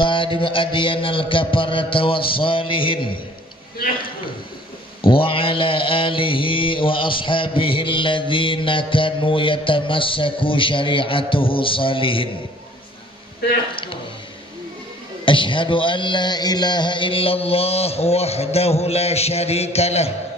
أقادم أديان الكفرة والصالحين وعلى آله وأصحابه الذين كانوا يتمسكوا شريعته صالحين. أشهد أن لا إله إلا الله وحده لا شريك له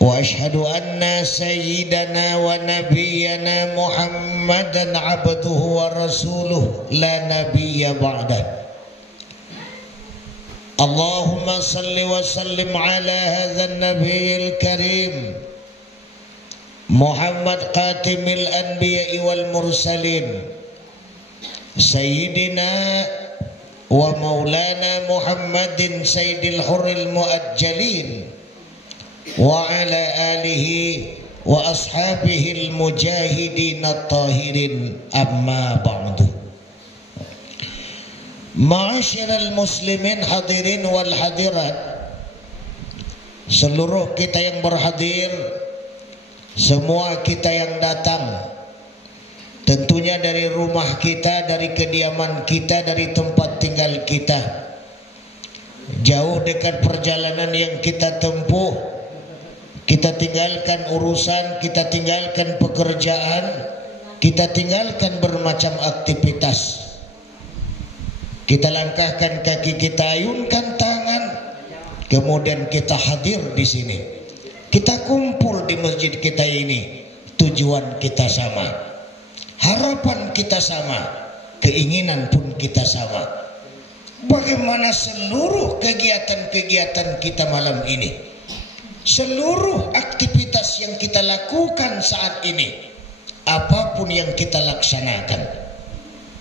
وأشهد أن سيدنا ونبينا محمدا عبده ورسوله لا نبي بعده. اللهم صل وسلم على هذا النبي الكريم محمد خاتم الأنبياء والمرسلين سيدنا ومولانا محمد سيد الحر المؤجلين وعلى آله وأصحابه المجاهدين الطاهرين. أما بعد. Ma'asyiral muslimin hadirin wal hadirat, seluruh kita yang berhadir, semua kita yang datang, tentunya dari rumah kita, dari kediaman kita, dari tempat tinggal kita, jauh dekat perjalanan yang kita tempuh, kita tinggalkan urusan, kita tinggalkan pekerjaan, kita tinggalkan bermacam aktivitas. Kita langkahkan kaki, kita ayunkan tangan, kemudian kita hadir di sini. Kita kumpul di masjid kita ini. Tujuan kita sama, harapan kita sama, keinginan pun kita sama. Bagaimana seluruh kegiatan-kegiatan kita malam ini, seluruh aktivitas yang kita lakukan saat ini, apapun yang kita laksanakan,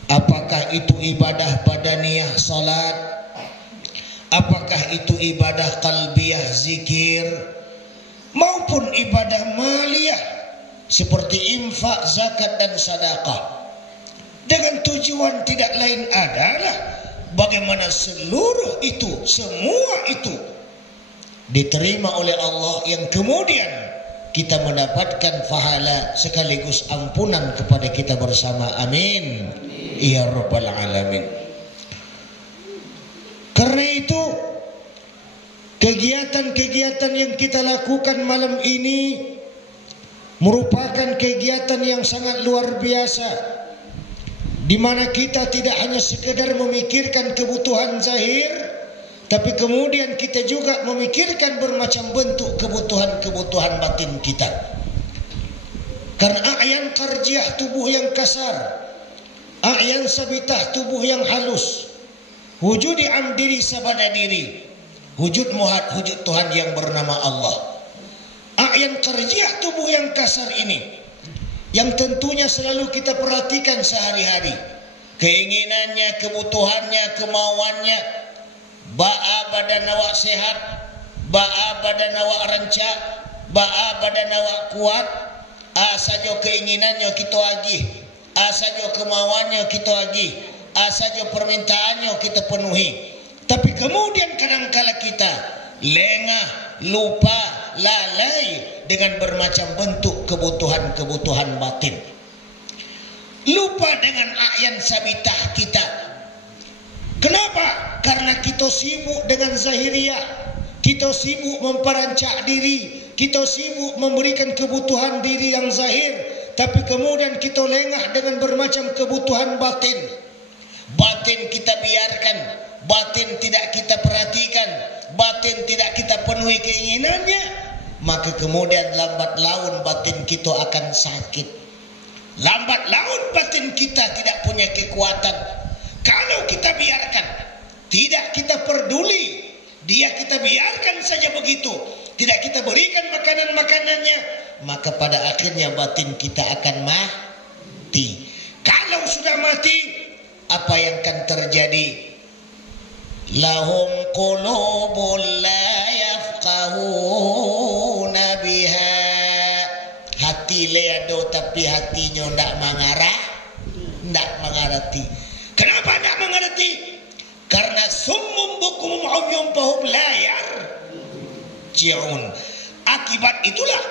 apakah itu ibadah badaniyah salat, apakah itu ibadah qalbiyah zikir, maupun ibadah maliyah seperti infak, zakat dan sedekah, dengan tujuan tidak lain adalah bagaimana seluruh itu, semua itu diterima oleh Allah, yang kemudian kita mendapatkan pahala sekaligus ampunan kepada kita bersama. Amin ya rabbal alamin. Karena itu kegiatan-kegiatan yang kita lakukan malam ini merupakan kegiatan yang sangat luar biasa, di mana kita tidak hanya sekedar memikirkan kebutuhan zahir, tapi kemudian kita juga memikirkan bermacam bentuk kebutuhan-kebutuhan batin kita. Karena a'yan qarjiyah, tubuh yang kasar, a'yan sabitah, tubuh yang halus, wujud amdiri sabada diri, wujud muhad, wujud Tuhan yang bernama Allah. A'yan qarjiyah, tubuh yang kasar ini, yang tentunya selalu kita perhatikan sehari-hari, keinginannya, kebutuhannya, kemauannya. Ba'a badan awak sehat, ba'a badan awak rancak, ba'a badan awak kuat, saja keinginannya kita agih, saja kemauannya kita agih, saja permintaannya kita penuhi. Tapi kemudian kadangkala kita lengah, lupa, lalai dengan bermacam bentuk kebutuhan-kebutuhan batin. Lupa dengan a'yan sabitah kita. Kenapa? Karena kita sibuk dengan zahiriyah, kita sibuk memperancak diri, kita sibuk memberikan kebutuhan diri yang zahir, tapi kemudian kita lengah dengan bermacam kebutuhan batin. Batin kita biarkan, batin tidak kita perhatikan, batin tidak kita penuhi keinginannya, maka kemudian lambat laun batin kita akan sakit. Lambat laun batin kita tidak punya kekuatan. Kalau kita biarkan, tidak kita peduli, dia kita biarkan saja begitu, tidak kita berikan makanan-makanannya, maka pada akhirnya batin kita akan mati. Kalau sudah mati, apa yang akan terjadi? Lahum qulubun la yafqahuna biha. Hati leado tapi hatinya tidak mengerti. Kenapa tidak mengerti? Karena summum bukum umyum fahum la yarji'un. Akibat itulah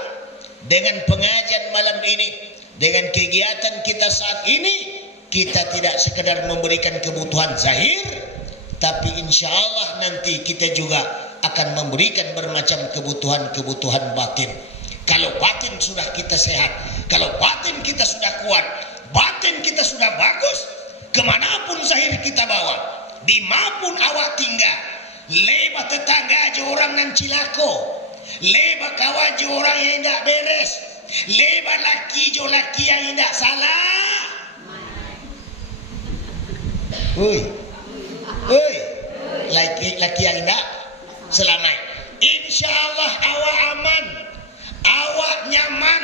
dengan pengajian malam ini, dengan kegiatan kita saat ini, kita tidak sekedar memberikan kebutuhan zahir, tapi insya Allah nanti kita juga akan memberikan bermacam kebutuhan-kebutuhan batin. Kalau batin sudah kita sehat, kalau batin kita sudah kuat, batin kita sudah bagus, kemanapun zahir kita bawa, dimapun awak tinggal, leba tetangga aja orang nan cilako, leba kawan aja orang yang tidak beres, leba laki jo laki yang tidak salah. Laki yang tidak selamat. Insya Allah awak aman, awak nyaman,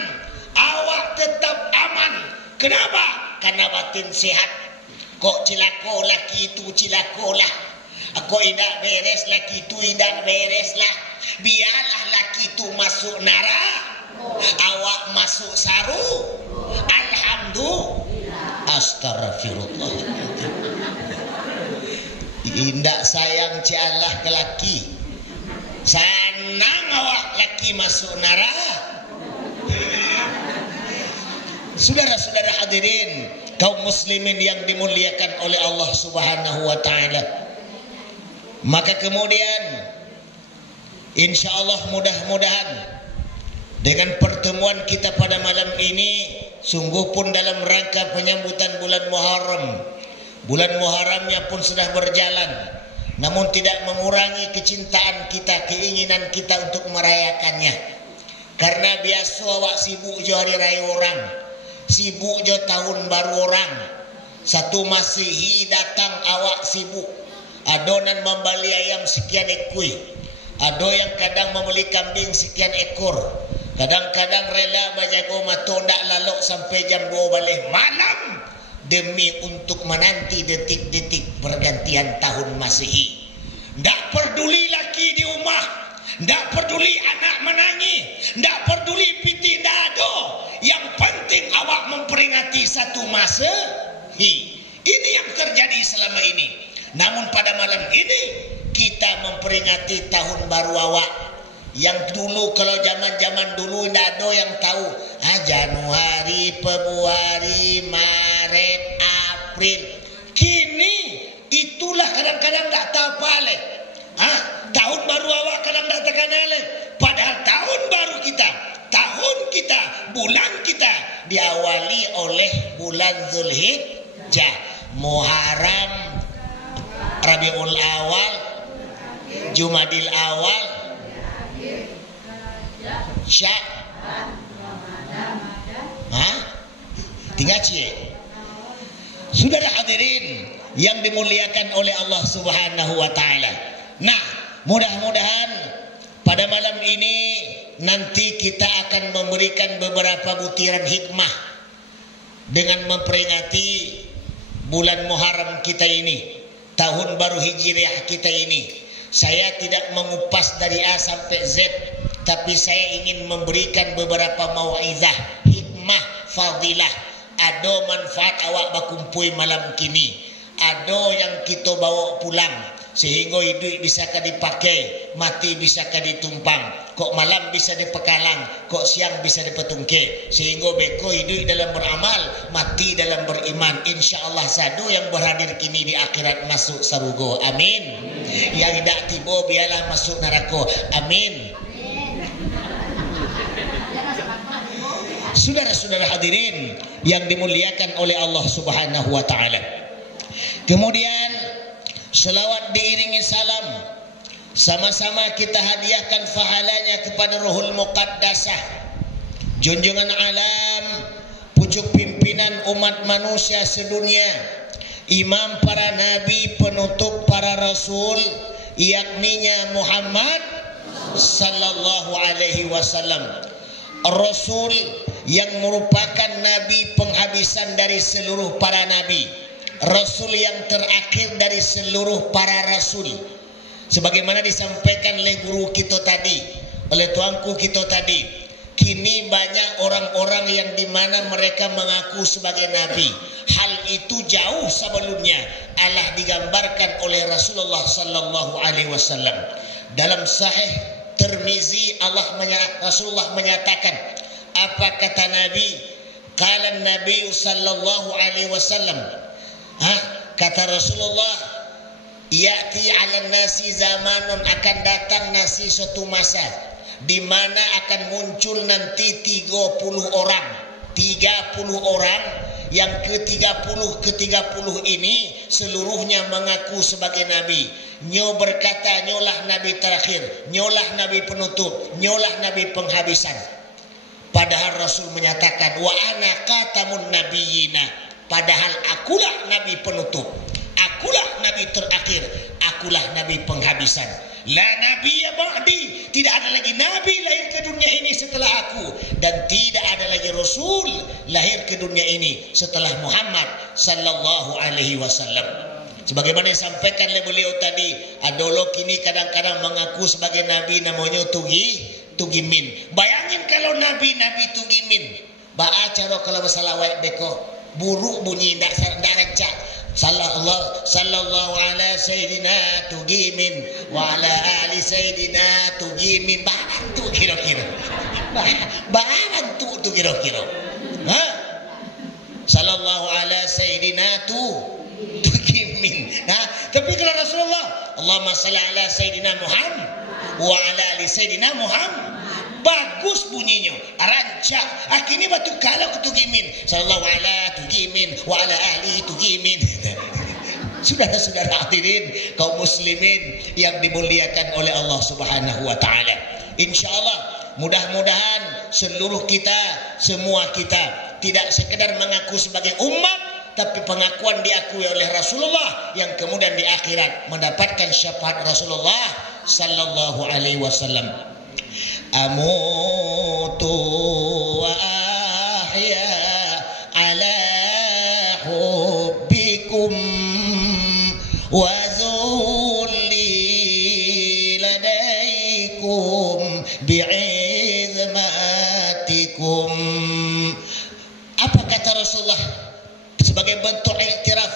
awak tetap aman. Kenapa? Karena batin sehat. Kok cilako laki itu cilako lah, kok tidak beres laki itu tidak beres lah. Biarlah laki itu masuk nara, awak masuk saru. Alhamdulillah. Astagfirullah. Indak sayang ci Allah ke laki, senang awak laki masuk nara. Saudara-saudara hadirin kaum muslimin yang dimuliakan oleh Allah Subhanahu wa taala. Maka kemudian insya Allah mudah-mudahan dengan pertemuan kita pada malam ini sungguh pun dalam rangka penyambutan bulan Muharram. Bulan Muharramnya pun sudah berjalan, namun tidak mengurangi kecintaan kita, keinginan kita untuk merayakannya. Karena biasa awak sibuk jo hari raya orang, sibuk jo tahun baru orang. Satu Masihi datang awak sibuk, adonan membeli ayam sekian ekui, ado yang kadang membeli kambing sekian ekor, kadang-kadang rela bajago matondak lalok sampai jam 2 balik malam demi untuk menanti detik-detik pergantian tahun Masihi. Tidak peduli laki di rumah, tidak peduli anak menangis, tidak peduli piti dado. Yang penting awak memperingati satu Masihi. Ini yang terjadi selama ini. Namun pada malam ini kita memperingati tahun baru awak. Yang dulu kalau zaman-zaman dulu tidak ada yang tahu. Januari, Februari, Maret, April. Kini itulah kadang-kadang tak tahu apa. Tahun baru awak kadang tak terkenal. Padahal tahun baru kita, tahun kita, bulan kita diawali oleh bulan Zulhijjah, Muharram, Rabiul Awal, Jumadil Awal, tinggal cie. Saudara hadirin yang dimuliakan oleh Allah Subhanahu wa taala. Nah, mudah-mudahan pada malam ini nanti kita akan memberikan beberapa butiran hikmah dengan memperingati bulan Muharram kita ini, tahun baru Hijriah kita ini. Saya tidak mengupas dari A sampai Z, tapi saya ingin memberikan beberapa mau'izah, hikmah, fadilah. Ada manfaat awak bakumpui malam kini, ada yang kita bawa pulang sehingga hidup bisa dipakai, mati bisa ditumpang, kok malam bisa dipekalang, kok siang bisa dipetungke, sehingga beko hidup dalam beramal, mati dalam beriman. Insya Allah sadu yang berhadir kini di akhirat masuk sarugo, amin. Yang tidak tiba biarlah masuk neraka, amin. Saudara-saudara hadirin yang dimuliakan oleh Allah Subhanahu wa taala. Kemudian selawat diiringi salam, sama-sama kita hadiahkan pahalanya kepada Ruhul Muqaddasah, junjungan alam, pucuk pimpinan umat manusia sedunia, imam para nabi, penutup para rasul, yakninya Muhammad sallallahu alaihi wasallam, Rasul yang merupakan nabi penghabisan dari seluruh para nabi, Rasul yang terakhir dari seluruh para rasul. Sebagaimana disampaikan oleh guru kita tadi, oleh tuanku kita tadi, kini banyak orang-orang yang dimana mereka mengaku sebagai nabi. Hal itu jauh sebelumnya Allah digambarkan oleh Rasulullah sallallahu alaihi wasallam. Dalam Sahih Tirmizi Rasulullah menyatakan, apa kata Nabi? Qala Nabi sallallahu alaihi wasallam, Kata Rasulullah, ya'ti 'alan nasi zamanun, akan datang nasi suatu masa di mana akan muncul nanti 30 orang. 30 orang yang ke-30 ini seluruhnya mengaku sebagai nabi. Nyo berkata, nyolah nabi terakhir, nyolah nabi penutup, nyolah nabi penghabisan. Padahal Rasul menyatakan, wa ana khatamun nabiyina. Padahal akulah nabi penutup, akulah nabi terakhir, akulah nabi penghabisan. La nabiyya ba'di, tidak ada lagi nabi lahir ke dunia ini setelah aku, dan tidak ada lagi rasul lahir ke dunia ini setelah Muhammad sallallahu alaihi wasallam. Sebagaimana disampaikan oleh beliau tadi, adolok ini kadang-kadang mengaku sebagai nabi namanya tugimin. Bayangin kalau nabi tugimin. Baca kalau masalah waik beko buruk bunyi ndak rancak. Sallallahu ala sayyidina tugimin wa ala ali sayyidina tugimin. Bantu kira-kira. Bantu tu kira-kira. Sallallahu ala sayyidina tugimin. Tapi kalau Rasulullah, Allahumma salli ala sayyidina Muhammad wa ala ali sayyidina Muhammad, bagus bunyinya, rancak. Akhirnya batu kalau tugimin, sallallahu ala tugimin wa ala ali tugimin. Saudara-saudara hadirin kaum muslimin yang dimuliakan oleh Allah Subhanahu wa taala. Insyaallah mudah-mudahan seluruh kita, semua kita tidak sekedar mengaku sebagai umat, tapi pengakuan diakui oleh Rasulullah yang kemudian di akhirat mendapatkan syafaat Rasulullah sallallahu alaihi wasallam. Amutu wa ahya ala hubbikum wa zulli ladaikum bi'izmatikum. Apa kata Rasulullah sebagai bentuk iktiraf?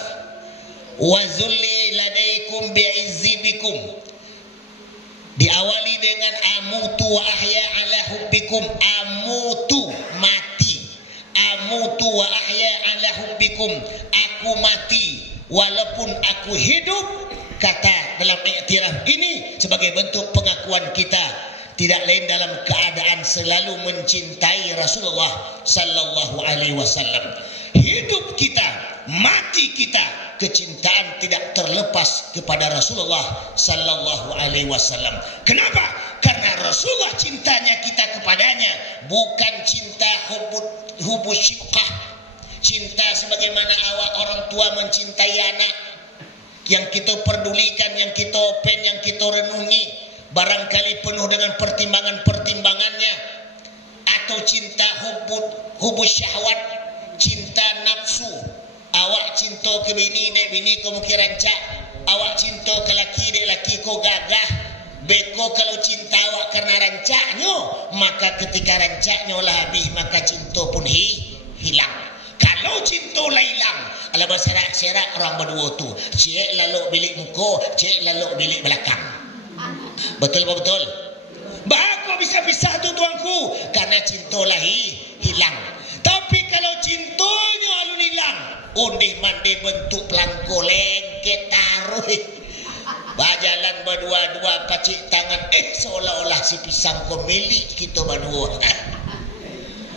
Wa zulli ladaikum bi'izzibikum. Diawali dengan amutu wa ahya ala hubbikum. Amutu, mati. Amutu wa ahya ala hubbikum. Aku mati walaupun aku hidup. Kata dalam iktiraf ini sebagai bentuk pengakuan kita tidak lain dalam keadaan selalu mencintai Rasulullah sallallahu alaihi wasallam. Hidup kita, mati kita, kecintaan tidak terlepas kepada Rasulullah sallallahu alaihi wasallam. Kenapa? Karena Rasulullah cintanya kita kepadanya bukan cinta hubus syuqah, cinta sebagaimana awak orang tua mencintai anak, yang kita pedulikan, yang kita open, yang kita renungi, barangkali penuh dengan pertimbangan-pertimbangannya. Atau cinta hubus syahwat, cinta nafsu. Awak cinta ke bini, nek bini kau mungkin rancak. Awak cinta ke laki, dek laki kau gagah. Beko kalau cinta awak karena rancaknya, maka ketika rancaknya lah habis, maka cinta pun hilang. Kalau cinta lah hilang, ala berserak-serak orang berdua tu, cek lalu bilik muka, cek lalu bilik belakang. Betul apa betul? Bahagia bisa-bisa tu tuanku, karena cinta lah hilang. Tapi kalau cintanya alun hilang, undih mandi bentuk pelangko lengket taruh, berjalan berdua-dua pacik tangan, seolah-olah si pisang kau milik kita berdua.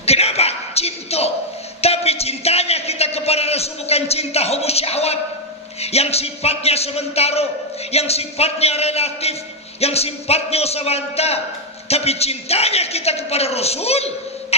Kenapa? Cinta. Tapi cintanya kita kepada Rasul bukan cinta hubus syahwat yang sifatnya sementara, yang sifatnya relatif, yang sifatnya sawanta. Tapi cintanya kita kepada Rasul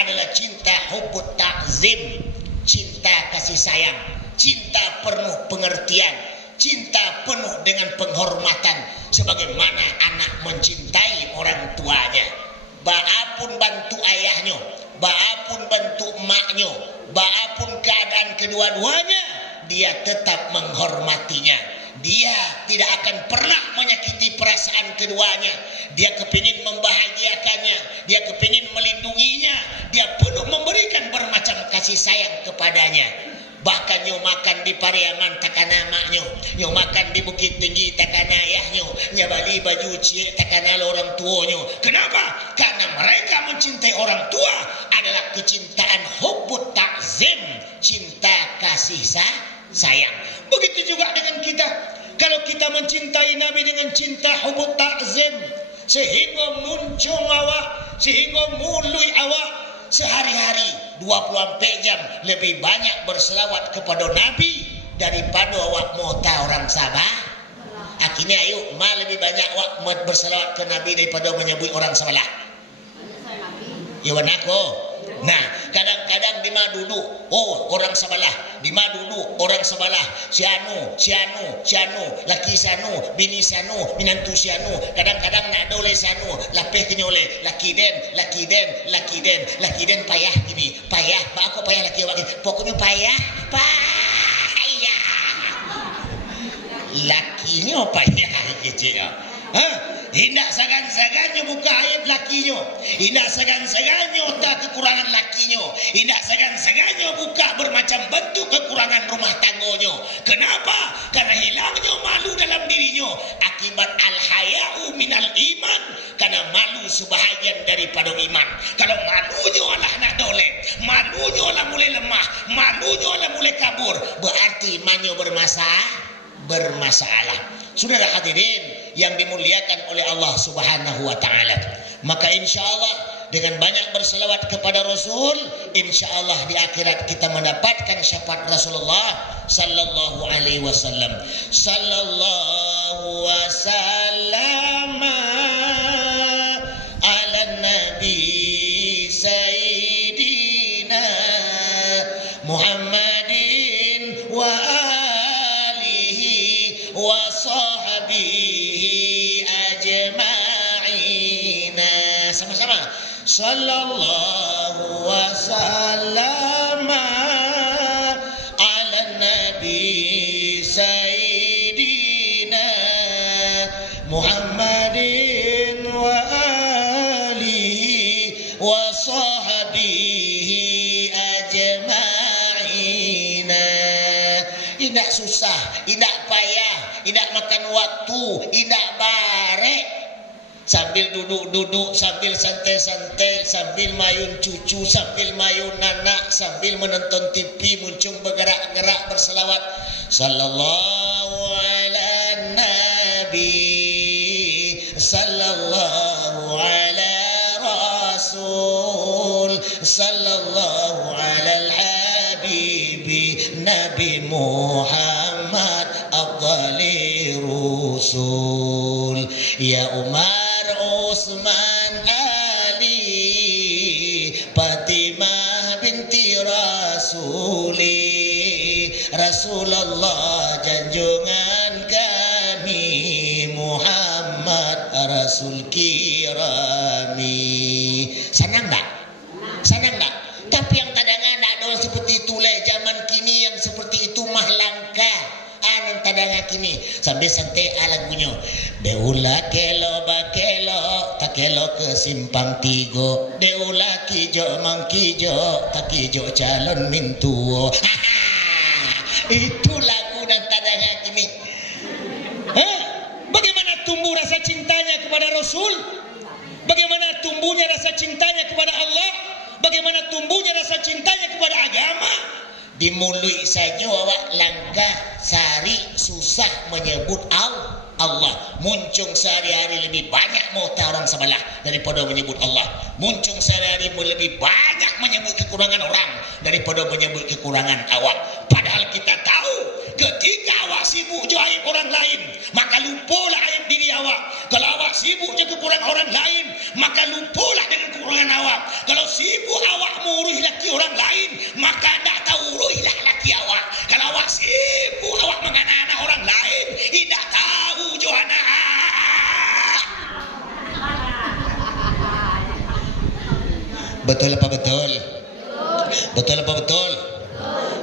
adalah cinta hubut ta'zim, cinta kasih sayang, cinta penuh pengertian, cinta penuh dengan penghormatan, sebagaimana anak mencintai orang tuanya. Baapun bantu ayahnya, baapun bantu emaknya, baapun keadaan kedua-duanya, dia tetap menghormatinya. Dia tidak akan pernah menyakiti perasaan keduanya. Dia kepingin membahagiakannya, dia kepingin melindunginya, dia penuh memberikan bermacam kasih sayang kepadanya. Bahkan nyo makan di Pariaman takana maknyo, nyo makan di Bukit Tinggi takana ayahnya, nyo bali baju ciek takana orang tuanya. Kenapa? Karena mereka mencintai orang tua adalah kecintaan hubbut ta'zim, cinta kasih sayang. Begitu juga dengan kita. Kalau kita mencintai Nabi dengan cinta hubut ta'zim, sehingga muncung awak, sehingga mului awak sehari-hari 24 jam lebih banyak berselawat kepada Nabi daripada awak mota orang Sabah. Akhirnya ayo lebih banyak awak berselawat ke Nabi daripada menyebut orang sebelah. Ya wanako. Nah, kadang-kadang di mana duduk, oh orang sebelah, di mana duduk orang sebelah, si anu, laki sanu, bini sanu, minantu si anu, kadang-kadang nak dole sanu, lapeh kenyole, laki den payah gini, payah, pak aku payah laki awak gini, pokoknya payah, lakinya payah gitu ya. Indak sagan-sagannya buka aib lakinya, indak sagan-sagannya tak kekurangan lakinya, indak sagan-sagannya buka bermacam bentuk kekurangan rumah tanggonya. Kenapa? Karena hilangnya malu dalam dirinya akibat al-haya'u minal iman, karena malu sebahagian daripada iman. Kalau malunya Allah nak dolek, malunya Allah mulai lemah, malunya Allah mulai kabur, berarti imannya bermasalah. Saudara hadirin yang dimuliakan oleh Allah Subhanahu wa taala, maka insyaallah dengan banyak berselawat kepada Rasul, insyaallah di akhirat kita mendapatkan syafaat Rasulullah sallallahu alaihi wasallam. Sallallahu wasallam ala nabi sayyidina Muhammadin wa alihi wa sahbihi ajma'ina. Sama-sama. Sallallahu wasallam ala nabi sayyidina Muhammadin wa alihi wa sahbihi ajma'ina. Tidak susah, tidak payah, tidak makan waktu, tidak barek. Sambil duduk-duduk, sambil santai-santai, sambil mayun cucu, sambil mayun anak, sambil menonton TV, muncung bergerak-gerak berselawat. Sallallahu ala nabi, sallallahu ala rasul, sallallahu ala al-habibi, Nabi Muhammad afdali rusul. Ya Umar, Utsman, Ali, Fatimah binti Rasuli, Rasulullah janjungan kami, Muhammad Rasul kirami. Senang tak? Senang tak? Tapi yang kadang-kadang ada seperti itu lah. Zaman kini yang seperti itu mah langka. Yang kadang kini sambil santai lagunya. Deula kelo bakelo tak kelo ke simpang tigo. Deula kijo mangkijo tak kijo calon mintuo. Itu lagu dan tadanya kini. Bagaimana tumbuh rasa cintanya kepada Rasul? Bagaimana tumbuhnya rasa cintanya kepada Allah? Bagaimana tumbuhnya rasa cintanya kepada agama? Dimului saja awak langkah sari susah menyebut Allah. Muncung sehari-hari lebih banyak mota orang sebelah daripada menyebut Allah. Muncung sehari-hari lebih banyak menyebut kekurangan orang daripada menyebut kekurangan awak. Padahal kita tahu ketika awak sibuk je aib orang lain, maka lupalah aib diri awak. Kalau awak sibuk je kekurangan orang lain, maka lupalah dengan kekurangan awak. Kalau sibuk awak mengurus laki orang lain, maka tak tahu uruslah laki awak. Kalau awak sibuk awak mengana-ana orang lain, tidak tahu Johana. Betul apa betul? Betul apa betul?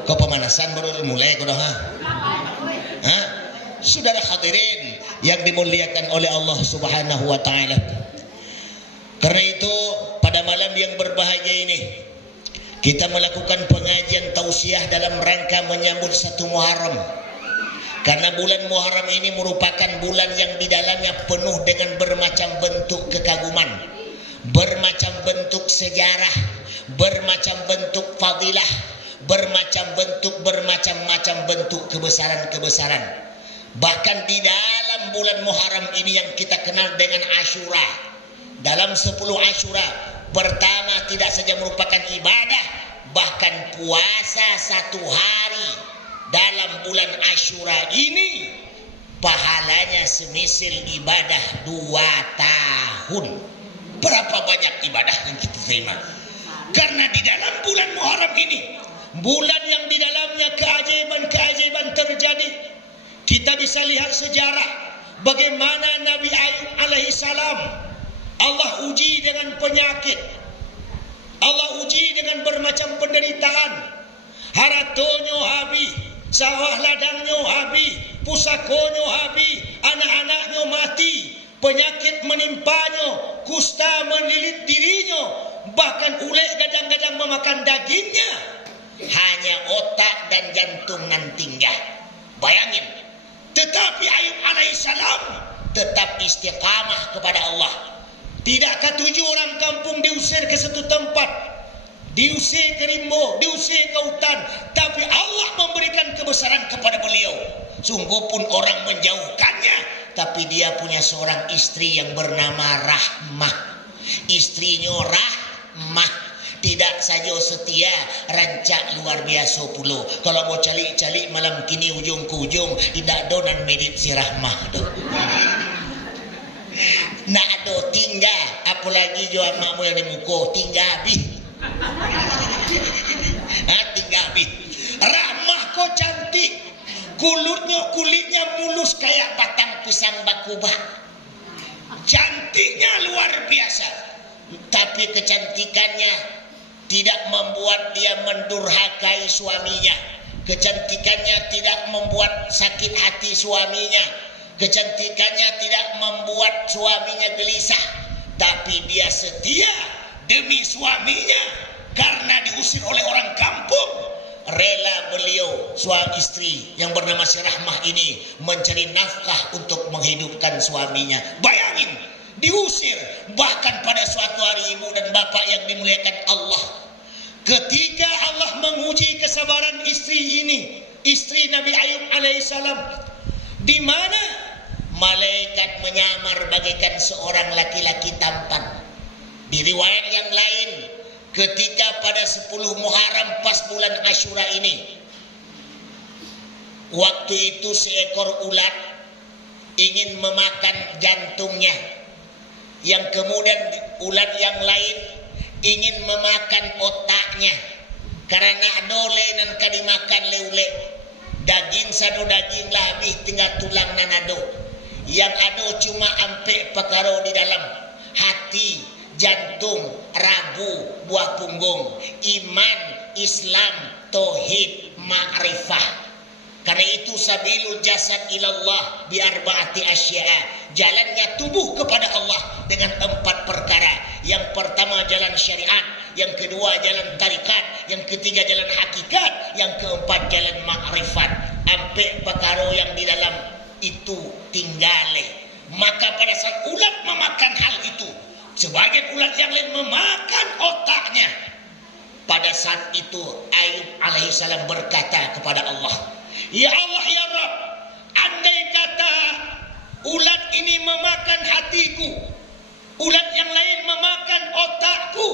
Kau pemanasan baru mulai kau dah. Saudara hadirin yang dimuliakan oleh Allah Subhanahu wa taala. Karena itu pada malam yang berbahagia ini kita melakukan pengajian tausiah dalam rangka menyambut 1 Muharram. Karena bulan Muharram ini merupakan bulan yang di dalamnya penuh dengan bermacam bentuk kekaguman, bermacam bentuk sejarah, bermacam bentuk fadilah, bermacam-macam bentuk kebesaran-kebesaran. Bahkan di dalam bulan Muharram ini yang kita kenal dengan Asyura, dalam 10 Asyura pertama tidak saja merupakan ibadah, bahkan puasa 1 hari dalam bulan Asyura ini pahalanya semisil ibadah 2 tahun. Berapa banyak ibadah yang kita terima? Karena di dalam bulan Muharram ini, bulan yang di dalamnya keajaiban-keajaiban terjadi. Kita bisa lihat sejarah bagaimana Nabi Ayub alaihissalam Allah uji dengan penyakit, Allah uji dengan bermacam penderitaan. Haratonyo habis, sawah ladangnya habis, pusakonyo habis, anak-anaknya mati, penyakit menimpanyo, kusta melilit dirinya, bahkan ulet gadang-gadang memakan dagingnya. Hanya otak dan jantung nan tinggal. Bayangin. Tetapi Ayub alaihissalam tetap istiqamah kepada Allah. Tidakkah 7 orang kampung diusir ke satu tempat, diusir ke rimbo, diusir ke hutan, tapi Allah memberikan kebesaran kepada beliau. Sungguh pun orang menjauhkannya, tapi dia punya seorang istri yang bernama Rahmah. Istrinya Rahmah tidak saja setia, rancak luar biasa pula. Kalau mau calik-calik malam kini ujung ke ujung, tidak donan medit si Rahmah tu. Nak do tinggal, apalagi jo makmu yang di muka tinggal habis. Tinggal habis. Rahmah kau cantik, kulitnya mulus kayak batang pisang bakuba. Cantiknya luar biasa, tapi kecantikannya tidak membuat dia mendurhakai suaminya. Kecantikannya tidak membuat sakit hati suaminya. Kecantikannya tidak membuat suaminya gelisah. Tapi dia setia demi suaminya. Karena diusir oleh orang kampung, rela beliau, suami istri yang bernama si Rahmah ini, mencari nafkah untuk menghidupkan suaminya. Bayangin, diusir. Bahkan pada suatu hari, ibu dan bapak yang dimuliakan Allah, ketika Allah menguji kesabaran istri ini, istri Nabi Ayub alaihissalam, di mana malaikat menyamar bagaikan seorang laki-laki tampan. Di riwayat yang lain, ketika pada 10 Muharram pas bulan Asyura ini, waktu itu seekor ulat ingin memakan jantungnya, yang kemudian ulat yang lain ingin memakan otaknya. Karena dole nan kadimakan leule, daging sado daging lah habis, tinggal tulang nanado. Yang ada cuma ampe perkara di dalam hati, jantung, rabu, buah punggung, iman, Islam, tauhid, ma'rifah. Karena itu sabilul jasad ilallah bi arba'ati asya'a. Jalannya tubuh kepada Allah dengan 4 perkara. Yang pertama jalan syariat, yang kedua jalan tarikat, yang ketiga jalan hakikat, yang keempat jalan ma'rifat. Ampe perkara yang di dalam itu tinggale. Maka pada saat ulat memakan hal itu, sebagian ulat yang lain memakan otaknya. Pada saat itu Ayub alaihissalam berkata kepada Allah, ya Allah ya Rabb, andai kata ulat ini memakan hatiku, ulat yang lain memakan otakku,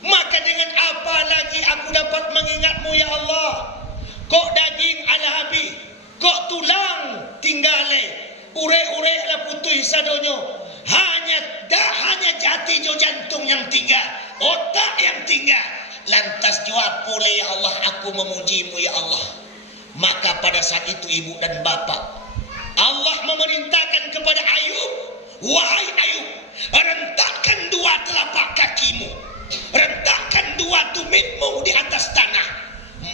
maka dengan apa lagi aku dapat mengingatmu ya Allah? Kok daging ala habis, kok tulang tinggale, urek-urek lah putih sadonyo, hanya jati jo jantung yang tinggal, otak yang tinggal. Lantas jawab boleh ya Allah, aku memujimu ya Allah. Maka pada saat itu ibu dan bapak, Allah memerintahkan kepada Ayub, wahai Ayub, rentakkan 2 telapak kakimu, rentakkan 2 tumitmu di atas tanah,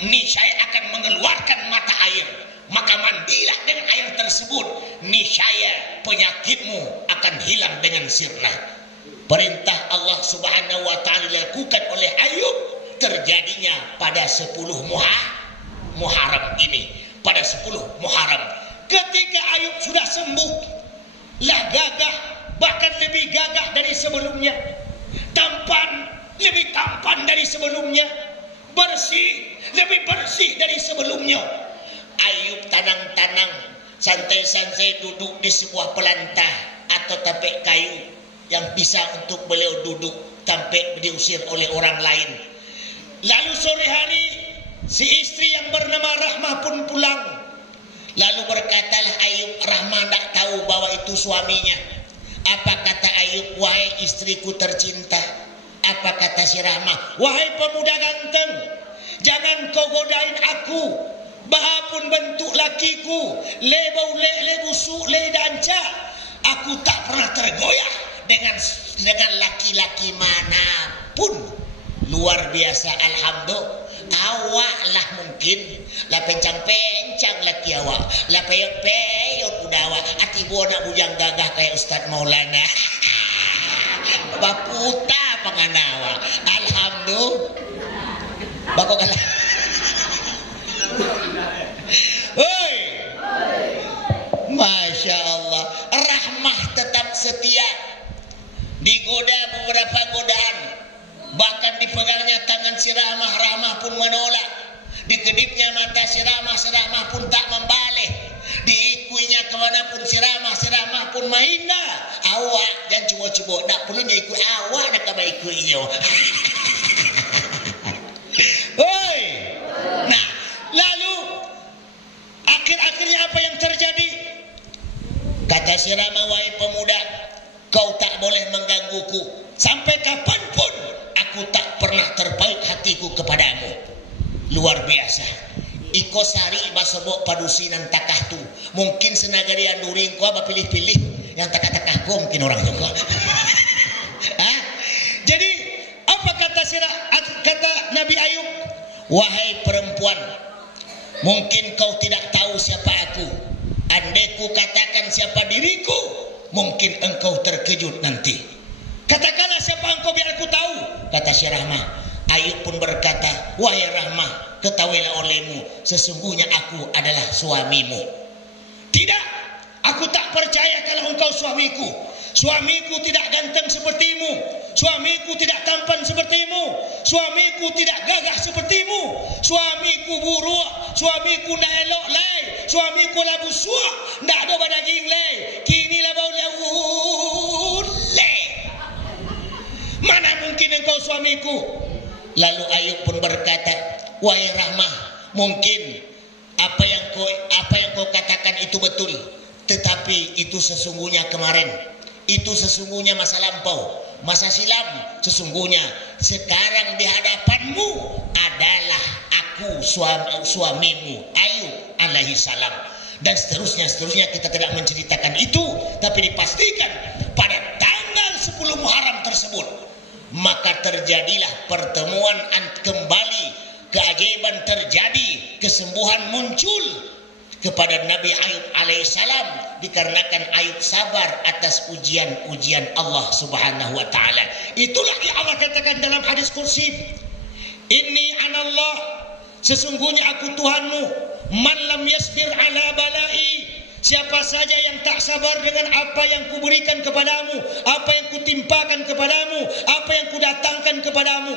niscaya akan mengeluarkan mata air. Maka mandilah dengan air tersebut, niscaya penyakitmu akan hilang dengan sirna. Perintah Allah subhanahu wa ta'ala dilakukan oleh Ayub, terjadinya pada 10 Muharram ini. Pada 10 Muharram, ketika Ayub sudah sembuh, lah gagah, bahkan lebih gagah dari sebelumnya, tampan, lebih tampan dari sebelumnya, bersih, lebih bersih dari sebelumnya. Ayub tenang-tenang, santai-santai duduk di sebuah pelantah atau tapak kayu yang bisa untuk beliau duduk tanpa diusir oleh orang lain. Lalu sore hari si istri yang bernama Rahmah pun pulang. Lalu berkatalah Ayub, Rahmah tak tahu bahwa itu suaminya. Apa kata Ayub? Wahai istriku tercinta. Apa kata si Rahmah? Wahai pemuda ganteng, jangan kau godain aku. Bahapun bentuk lakiku, lebau busuk le danca, aku tak pernah tergoyah dengan laki-laki manapun. Luar biasa, alhamdulillah. Awak lah mungkin lah pencang-pencang laki awak, lah peyok-peyok udah awak, ati nak bujang gagah kayak Ustaz Maulana. Baputa panganawa, alhamdulillah. Bakok kalah. Hoi, Masya Allah. Rahmah tetap setia. Digoda beberapa godaan, bahkan dipegangnya tangan si Rahmah, Rahmah pun menolak. Dikedipnya mata si Rahmah pun tak membalik. Diikuinya kemanapun si Rahmah pun mainda. Awak jangan cuba-cuba, tak perlunya ikut awak, nak kabar ikutnya. Hoi. Nah, lalu akhir-akhirnya apa yang terjadi? Kata si Rahmah, wahai pemuda, kau tak boleh menggangguku. Sampai kapanpun aku tak pernah terpaut hatiku kepadamu. Luar biasa. Iko sari basebok padusinan takah tu. Mungkin senagari anduring ko apa pilih-pilih yang takah-takah ko mungkin orang juga. Jadi apa kata kata Nabi Ayub? Wahai perempuan, mungkin kau tidak tahu siapa aku. Andai ku katakan siapa diriku, mungkin engkau terkejut nanti. Katakanlah siapa engkau biar aku tahu, kata si Rahmah. Ayub pun berkata, wahai Rahmah, ketahuilah olehmu, sesungguhnya aku adalah suamimu. Tidak, aku tak percaya kalau engkau suamiku. Suamiku tidak ganteng sepertimu. Suamiku tidak tampan sepertimu. Suamiku tidak gagah sepertimu. Suamiku buruk. Suamiku ndak elok lai. Suamiku labu suak, ndak ada badaging lai. Kini labau laut lai. Mana mungkin engkau suamiku? Lalu Ayub pun berkata, wahai Rahmah, mungkin apa yang kau katakan itu betul, tetapi itu sesungguhnya kemarin. Itu sesungguhnya masa lampau, masa silam. Sesungguhnya sekarang di hadapanmu adalah aku suamimu Ayub alaihi salam. Dan seterusnya kita tidak menceritakan itu, tapi dipastikan pada tanggal 10 Muharram tersebut maka terjadilah pertemuan kembali, keajaiban terjadi, kesembuhan muncul kepada Nabi Ayub alaihissalam dikarenakan Ayub sabar atas ujian-ujian Allah Subhanahu wa taala. Itulah yang Allah katakan dalam hadis kursi, Inni anallah, sesungguhnya aku Tuhanmu, man lam yasbir ala balai, siapa saja yang tak sabar dengan apa yang kuberikan kepadamu, apa yang kutimpakan kepadamu, apa yang kudatangkan kepadamu.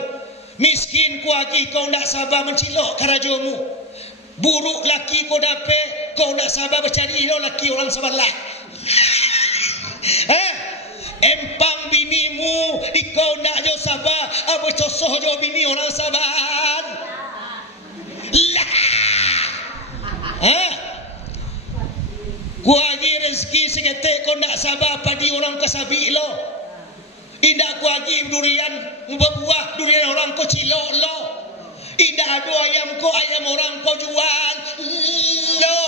Miskin kuagi kau tak sabar mencilok karajomu. Buruk laki kau dapat, kau tak sabar bercari laki orang sebelah. Empang binimu, kau nak jo sabar, apa cosoh jo bini orang sabar. Lah. Kuagi rezeki seketik kau nak sabar padi orang kesabi lo. Indah kuagi durian berbuah durian orang kau cilok lo. Indah ada ayam orang kau jual lo.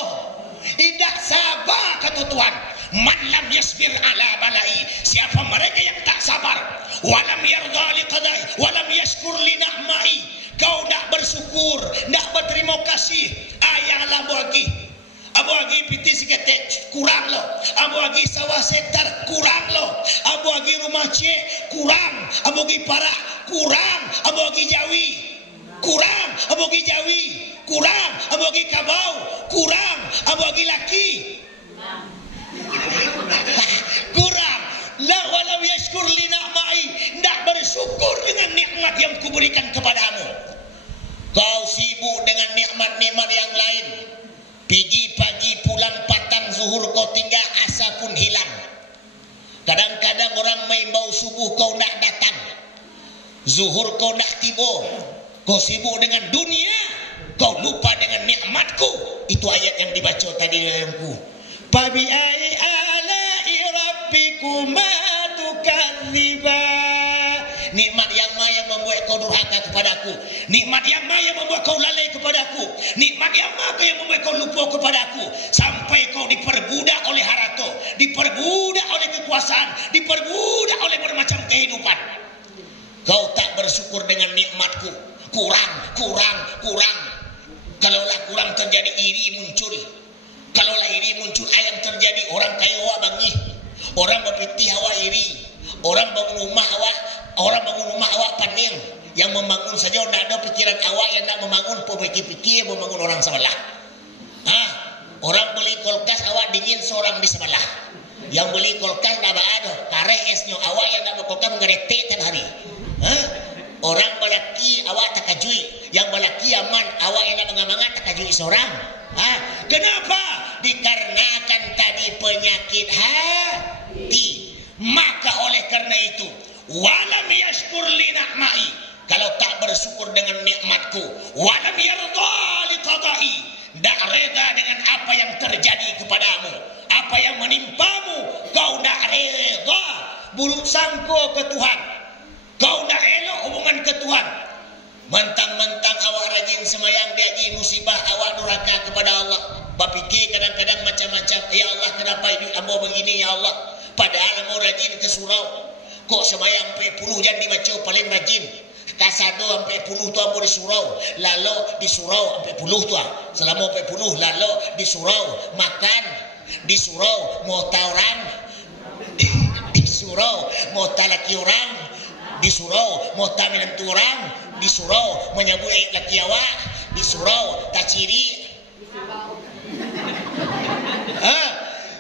Indah sabar kata Tuhan. Man lam yasbir ala balai, siapa mereka yang tak sabar, walam yarda li qadai, walam yashkur li na'mai, kau tak bersyukur, tak berterima kasih, ayalah bagi abu agi piti sikete kurang lo, abu agi sawah sektar kurang lo, abu agi rumah cek kurang, abu agi parak kurang, abu agi jawi kurang, abu agi jawi kurang, abu agi kabau kurang, abu agi laki kurang. La walau yashkur li na'mai, ndak bersyukur dengan nikmat yang kuberikan kepadamu. Kau sibuk nikmat yang lain. Pigi pagi pulang patang zuhur kau tinggal asa pun hilang. Kadang-kadang orang main bau subuh kau nak datang. Zuhur kau nak tiba. Kau sibuk dengan dunia, kau lupa dengan nikmatku. Itu ayat yang dibaca tadi dalamku. Fabi ai ala'i rabbikuma tukadziba. Nikmat yang mana yang membuat kau durhaka kepadaku? Nikmat yang mana yang membuat kau lalai kepadaku? Nikmat yang mana yang membuat kau lupa kepadaku? Sampai kau diperbudak oleh harta, diperbudak oleh kekuasaan, diperbudak oleh bermacam kehidupan. Kau tak bersyukur dengan nikmatku. Kurang. Kalaulah kurang terjadi iri muncul. Kalaulah iri muncul, ayam terjadi orang kaya awak bangih. Orang berpitih awak iri. Orang bangun rumah awak paning. Yang membangun saja tidak ada pikiran awak yang nak membangun, pikir-pikir membangun orang sebelah. Orang beli kulkas awak dingin seorang di sebelah. Yang beli kulkas tak ada, kareh esnya awak yang nak berkulkas mengeretek tiap hari. Orang balaki awak tak kajui, yang balaki aman awak yang nak mengamangat tak kajui seorang. Kenapa? Dikarenakan tadi penyakit hati. Maka oleh karena itu, walam yashkur li ni'mai, kalau tak bersyukur dengan nikmatku, walam yarda li qada'i, tak reda dengan apa yang terjadi kepadamu, apa yang menimpamu, kau tak reda, buruk sangko ke Tuhan, kau tak elok hubungan ke Tuhan. Mentang-mentang awak rajin semayang diaji musibah, awak durhaka kepada Allah. Berfikir kadang-kadang macam-macam, ya Allah kenapa hidup ambo begini ya Allah? Padahal ambo rajin ke surau. Kok semayang 40 jangan dibaca paling rajin. Kasado sampai 10 tu ambo di surau. Lalu di surau sampai 10 tu. Selama 40 lalu di surau makan, di surau mau orang, di surau mau laki orang, di surau mau menentu orang, di surau menyambut laki awak, di surau tak ciri.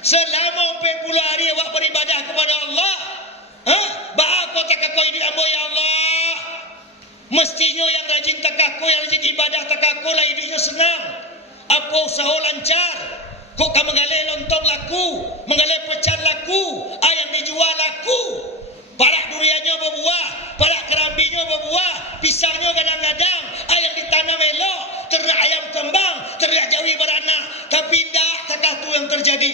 Selama 40 hari awak beribadah kepada Allah, kau tak kau hidup ambo ya Allah. Mestinya yang rajin takako, yang rajin ibadah takako lah hidupnya senang. Apa usaha lancar. Kok kamu mengalih lontong laku, mengalih pecan laku, ayam dijual laku. Parak duriannya berbuah, parak kerambinya berbuah, pisangnya kadang-kadang, ayam ditanam elok, ternak ayam kembang, ternak jawi beranak. Tapi tidak takatu yang terjadi.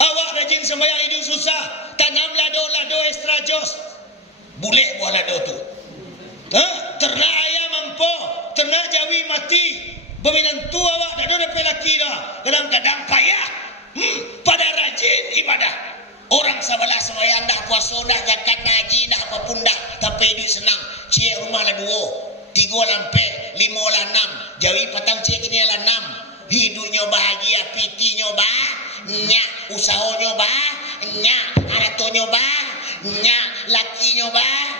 Awak rajin sembahyang hidup susah, tanam lado-lado extra jos. Boleh buah lado tu. Ternak ayam mampu, ternak jawi mati. Berminantu awak tak ada dapat laki dah. Kadang-kadang payah. Pada rajin ibadah. Orang sebelah sembahyang dah puasa dah, zakat haji dah apapun dah, tapi hidup senang. Cik rumah lah 2, 3 lampe, 5 lah 6. Jawi petang cik kini lah 6. Hidupnya bahagia, pitinya banyak, usahanya banyak, haratonya banyak, lakinya banyak.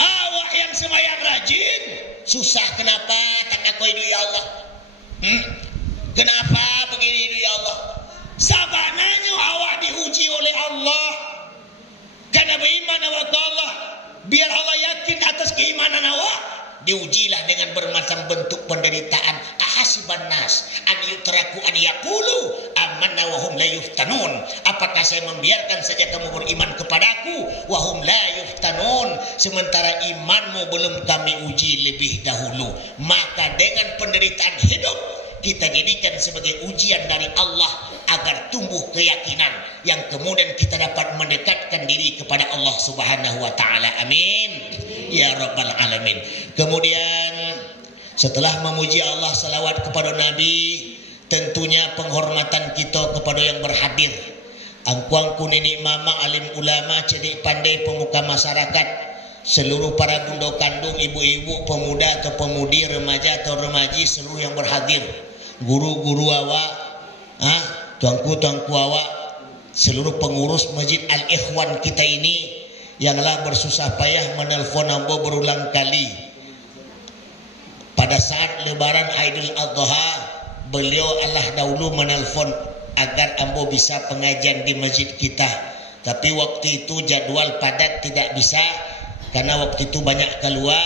Awak yang sembahyang rajin susah, kenapa tak aku hidup ya Allah? Kenapa begini hidup ya Allah? Sabananya awak diuji oleh Allah. Karena beriman awak ke Allah, biar Allah yakin atas keimanan awak, diujilah dengan bermacam bentuk penderitaan. Ahasiban nas an yutraku an yaqulu amanna wa hum la yuftanun. Apakah saya membiarkan saja kamu beriman kepadaku wa hum la yuftanun, sementara imanmu belum kami uji lebih dahulu? Maka dengan penderitaan hidup kita jadikan sebagai ujian dari Allah agar tumbuh keyakinan yang kemudian kita dapat mendekatkan diri kepada Allah Subhanahu wa taala. Amin ya rabbal alamin. Kemudian setelah memuji Allah, salawat kepada Nabi, tentunya penghormatan kita kepada yang berhadir. Angku-angku nenek mama, alim ulama, cerdik pandai, pemuka masyarakat, seluruh para bunda kandung, ibu-ibu, pemuda atau pemudi, remaja atau remaji, seluruh yang berhadir, guru-guru awak, tuanku-tuanku awak, seluruh pengurus Masjid Al-Ikhwan kita ini yang telah bersusah payah menelpon ambo berulang kali. Pada saat lebaran Aidil Adha, beliau Allah dahulu menelpon agar ambo bisa pengajian di masjid kita. Tapi waktu itu jadwal padat, tidak bisa, karena waktu itu banyak keluar.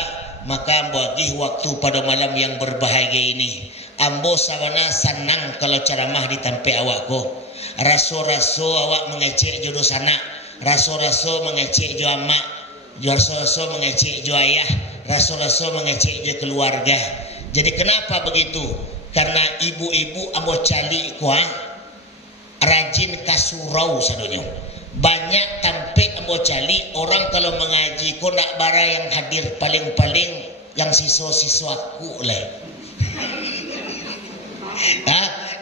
maka bagi waktu pada malam yang berbahagia ini ambo sawana senang kalau ceramah di tempat awakku. Raso-raso awak mengecek jodoh sanak, raso-raso mengecek jo amak, raso-raso mengecek jo ayah, raso-raso mengecek jo keluarga. Jadi kenapa begitu? Karena ibu-ibu ambo cali kuah rajin kasurau sadonyo. Banyak tampe ambo cali orang kalau mengaji ko ndak bara yang hadir paling-paling yang siswa-siswaku le.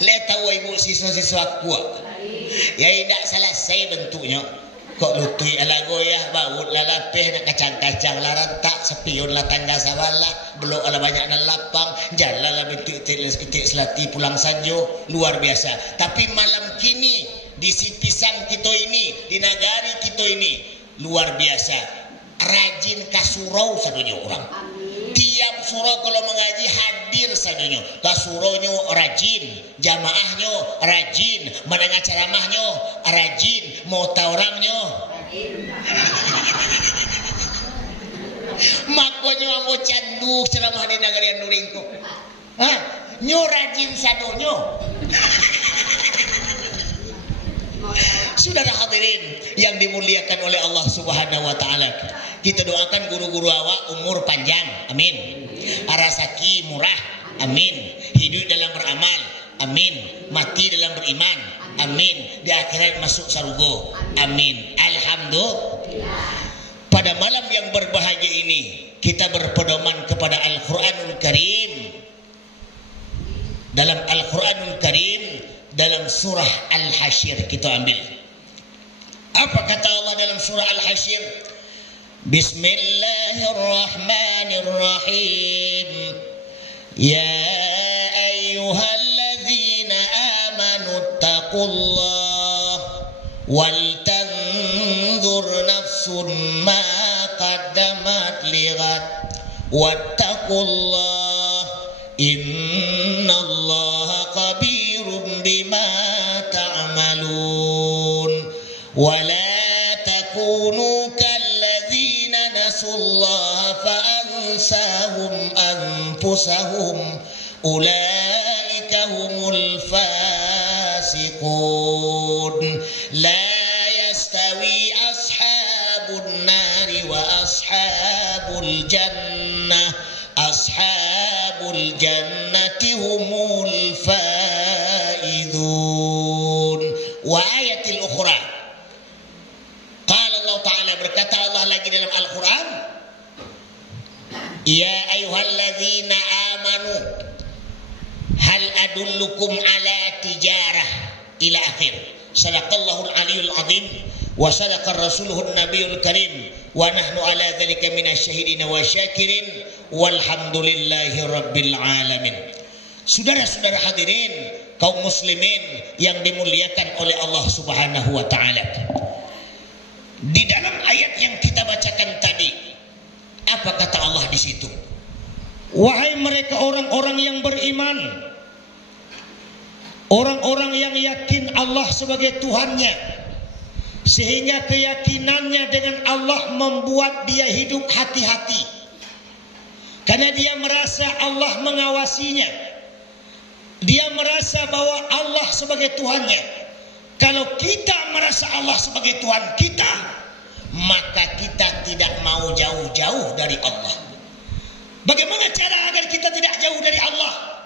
Le tahu ibu siswa-siswaku. Ya tidak selesai bentuknya. Kok lutui ala goyah baut lalapeh nak kacang-kacang larantak sepion la tangga sawalah belok ala banyak na lapang jalan la bentuk-bentuk selati pulang sanjo luar biasa. Tapi malam kini di Sipisang kita ini, di nagari kita ini luar biasa rajin kasurau sadonyo orang. Tiap surau kalau mengaji hadir sadonyo, kasuronyo rajin, jamaahnya rajin, mendengar ceramahnya rajin, mau taurangnya makonyo amo candu ceramah di nagari Nuringko. Nyo rajin sadonyo. Saudara hadirin yang dimuliakan oleh Allah Subhanahu wa taala. Kita doakan guru-guru awak umur panjang, amin. Arasaki murah, amin. Hidup dalam beramal, amin. Mati dalam beriman, amin. Di akhirat masuk surga, amin. Alhamdulillah. Pada malam yang berbahagia ini kita berpedoman kepada Al-Qur'anul Karim. Dalam Al-Qur'anul Karim dalam surah Al-Hasyr kita ambil. Apa kata Allah dalam surah Al-Hasyr? Bismillahirrahmanirrahim. Ya ayyuhalladzina amanu taqullah wal tanzur nafsun ma qaddamat lighad wattaqullah innallaha khabirum bima ta'malun wa la takunu kalladzina nasullaha fa ansahum anfusahum ulaika humul fasiqun la yastawi ashabun nari wa ashabul jannah ashabul jannati humul faizun. Wa ayatil ukhra qala Allah ta'ala, berkata Allah lagi dalam Al-Quran, ya ayyuhalladzina amanu hal adullukum ala tijarah ila akhir. Sadaqallahul aliyul azim wa sadaqar rasuluhun nabiyul karim wa nahnu ala dhalika minasyahidin wa syakirin walhamdulillahi rabbil alamin. Saudara-saudara hadirin kaum muslimin yang dimuliakan oleh Allah Subhanahu wa taala. Di dalam ayat yang kita bacakan tadi, apa kata Allah di situ? Wahai mereka orang-orang yang beriman, orang-orang yang yakin Allah sebagai Tuhannya, sehingga keyakinannya dengan Allah membuat dia hidup hati-hati, karena dia merasa Allah mengawasinya. Dia merasa bahwa Allah sebagai Tuhannya. Kalau kita merasa Allah sebagai Tuhan kita, maka kita tidak mau jauh-jauh dari Allah. Bagaimana cara agar kita tidak jauh dari Allah?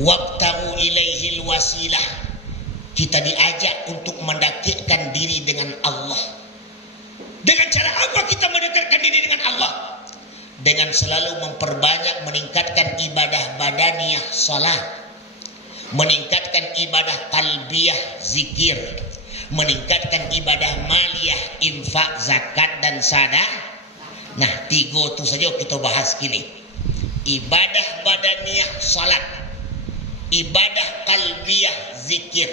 Wabtagu ilaihil wasilah. Kita diajak untuk mendekatkan diri dengan Allah. Dengan cara apa kita mendekatkan diri dengan Allah? Dengan selalu memperbanyak meningkatkan ibadah badaniyah salat, meningkatkan ibadah qalbiyah zikir, meningkatkan ibadah maliyah infak zakat dan sedekah. Nah, 3 itu saja kita bahas kini. Ibadah badaniyah salat, ibadah qalbiyah zikir,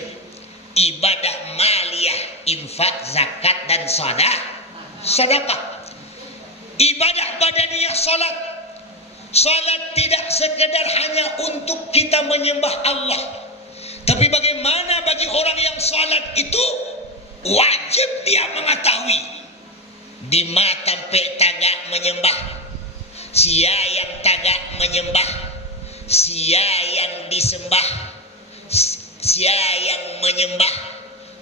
ibadah maliyah infak zakat dan sedekah. Ibadah badaniyah salat. Salat tidak sekedar hanya untuk kita menyembah Allah, tapi bagaimana bagi orang yang salat itu wajib dia mengetahui di mana tempat tagak menyembah, sia yang tagak menyembah, sia yang disembah, sia yang menyembah,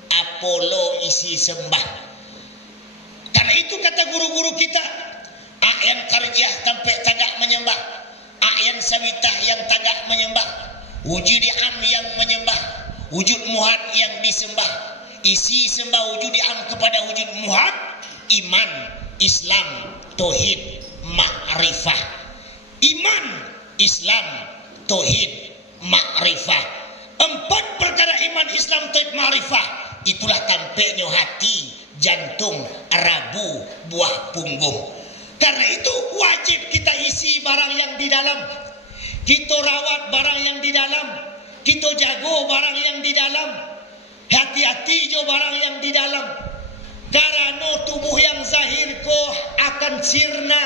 Apollo isi sembah. Karena itu kata guru-guru kita, A'yan karjah sampai tagak menyembah, A'yan sawitah yang tagak menyembah, wujud am yang menyembah, wujud muhad yang disembah, isi sembah wujud am kepada wujud muhad, iman, Islam, tauhid, ma'rifah. Iman, Islam, tauhid, ma'rifah. 4 perkara iman, Islam, tauhid, ma'rifah. Itulah tampaknya hati, jantung, rabu, buah punggung. Karena itu wajib kita isi barang yang di dalam, kita rawat barang yang di dalam, kita jago barang yang di dalam, hati-hati jo barang yang di dalam. Karena tubuh yang zahir ko akan sirna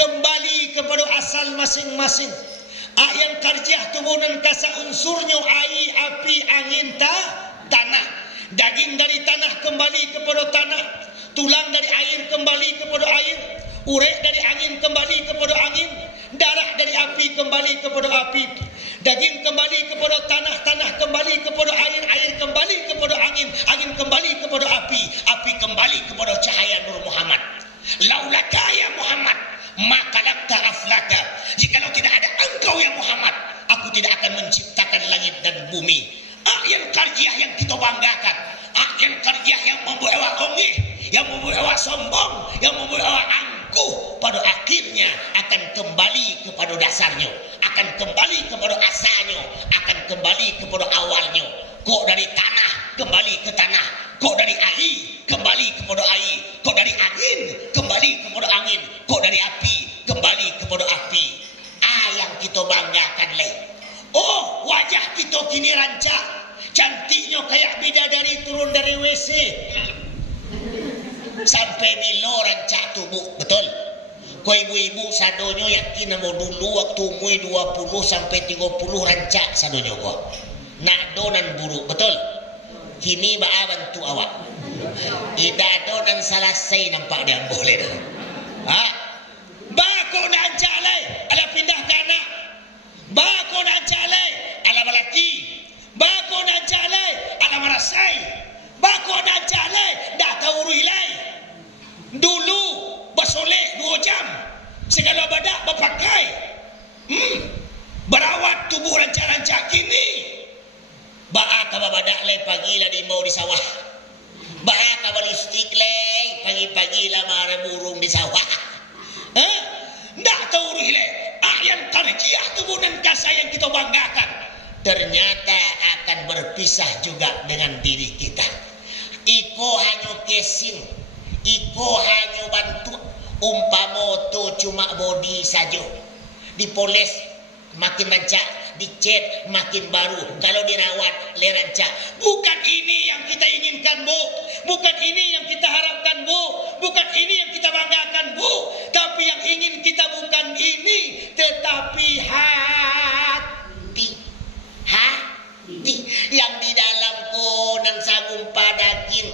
kembali kepada asal masing-masing. Yang karjah tubuh dan kasa unsurnya air, api, angin, tanah. Daging dari tanah kembali kepada tanah, tulang dari air kembali kepada air, urek dari angin kembali kepada angin, darah dari api kembali kepada api, daging kembali kepada tanah, tanah kembali kepada air, air kembali kepada angin, angin kembali kepada api, api kembali kepada cahaya Nur Muhammad. Laulaka ya Muhammad maka lakta aflaka, jikalau tidak ada engkau ya Muhammad, aku tidak akan menciptakan langit dan bumi. Yang karjiah yang kita banggakan, yang karjiah yang membawa ongih, yang membawa sombong, yang membawa angkuh, pada akhirnya akan kembali kepada dasarnya, akan kembali kepada asalnya, akan kembali kepada awalnya. Kok dari tanah kembali ke tanah, kok dari air kembali kepada air, kok dari angin kembali kepada angin, kok dari api kembali kepada api. Yang kita banggakan leh. Oh, wajah kita kini rancak, cantiknya kayak bidadari turun dari WC. Sampai bilo rancak tubuh, betul? Kau ibu-ibu sadonyo yakin mau dulu waktu umur 20 sampai 30 rancak sadonyo kau. Nak donan buruk, betul? Kini ba'a bantu awak. Ida donan selesai nampak dia boleh dah. Ba kau nak rancak lai, ala pindah ke anak. Ba kau nak rancak lai, ala balaki. Ba kau nak rancak lai, ala marasai. Ba kau nak rancak lai, dah tahu ruhilai. Dulu bersolek 2 jam, segala badak berpakai. Berawat tubuh rancak-rancak kini. Ba'a ka badak lai pagi lah di mau di sawah. Ba'a ka balistik lai pagi-pagi lah mara burung di sawah. Ndak tahu ruhilai. Yang karjiah tubuh dan kasa yang kita banggakan ternyata akan berpisah juga dengan diri kita. Iko hanya casing, iko hanya bantu, umpama tu cuma body saja, dipoles makin rancak, dicat makin baru, kalau dirawat le rancak. Bukan ini yang kita inginkan, Bu. Bukan ini yang kita harapkan, Bu. Bukan ini yang kita banggakan, Bu. Tapi yang ingin kita bukan ini, tetapi hati. Hati yang di dalam ko nang sagumpa daging.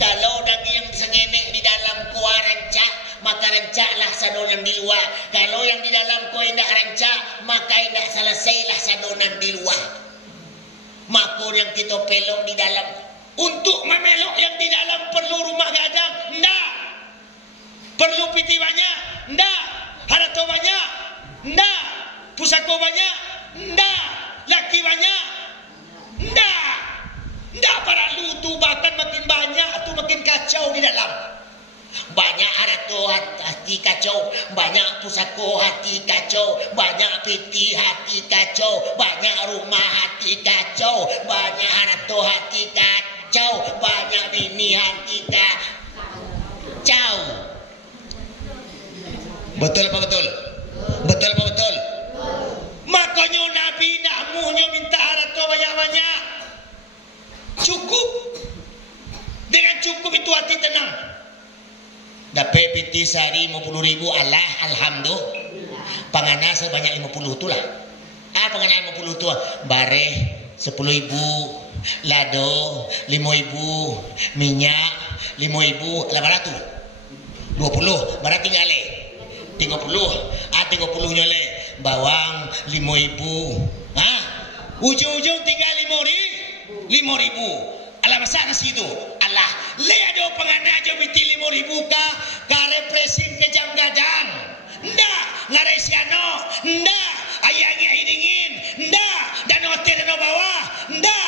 Kalau daging yang sengenek di dalam ko rancak, maka rancaklah sadonan di luar. Kalau yang di dalam ko indah rancak, maka indah selesailah sadonan di luar. Maka yang kita pelok di dalam, untuk memelok yang di dalam perlu rumah gadang? Ndak. Perlu piti banyak? Ndak. Harta banyak? Ndak. Pusaka banyak? Ndak. Laki banyak? Ndak. Ndak perlu tu, bahkan makin banyak tu makin kacau di dalam. Banyak harta hati kacau, banyak pusaka hati kacau, banyak piti hati kacau, banyak rumah hati kacau, banyak harta hati kacau, banyak bini hati kacau. Betul apa betul? Betul apa betul? Makanya Nabi nakmuhnya minta harta banyak-banyak. Cukup. Dengan cukup itu hati tenang. Dapat piti sehari 50.000, Allah alhamdulillah. Pangana sebanyak 50 tu lah. Pangana 50 tu bareh 10.000, lado 5.000, minyak 5.000, lah beratu 20, berarti tinggal 30 nyole bawang 5.000. Ujung-ujung tinggal 5.000. Alah masa nasi itu. Alah, le ada pengana aja biti 5.000 ka repressing ke jam gadang. Nda, ngaresiano. Nda, ayangnya dingin. Nda, dan hotel dan bawah. Nda,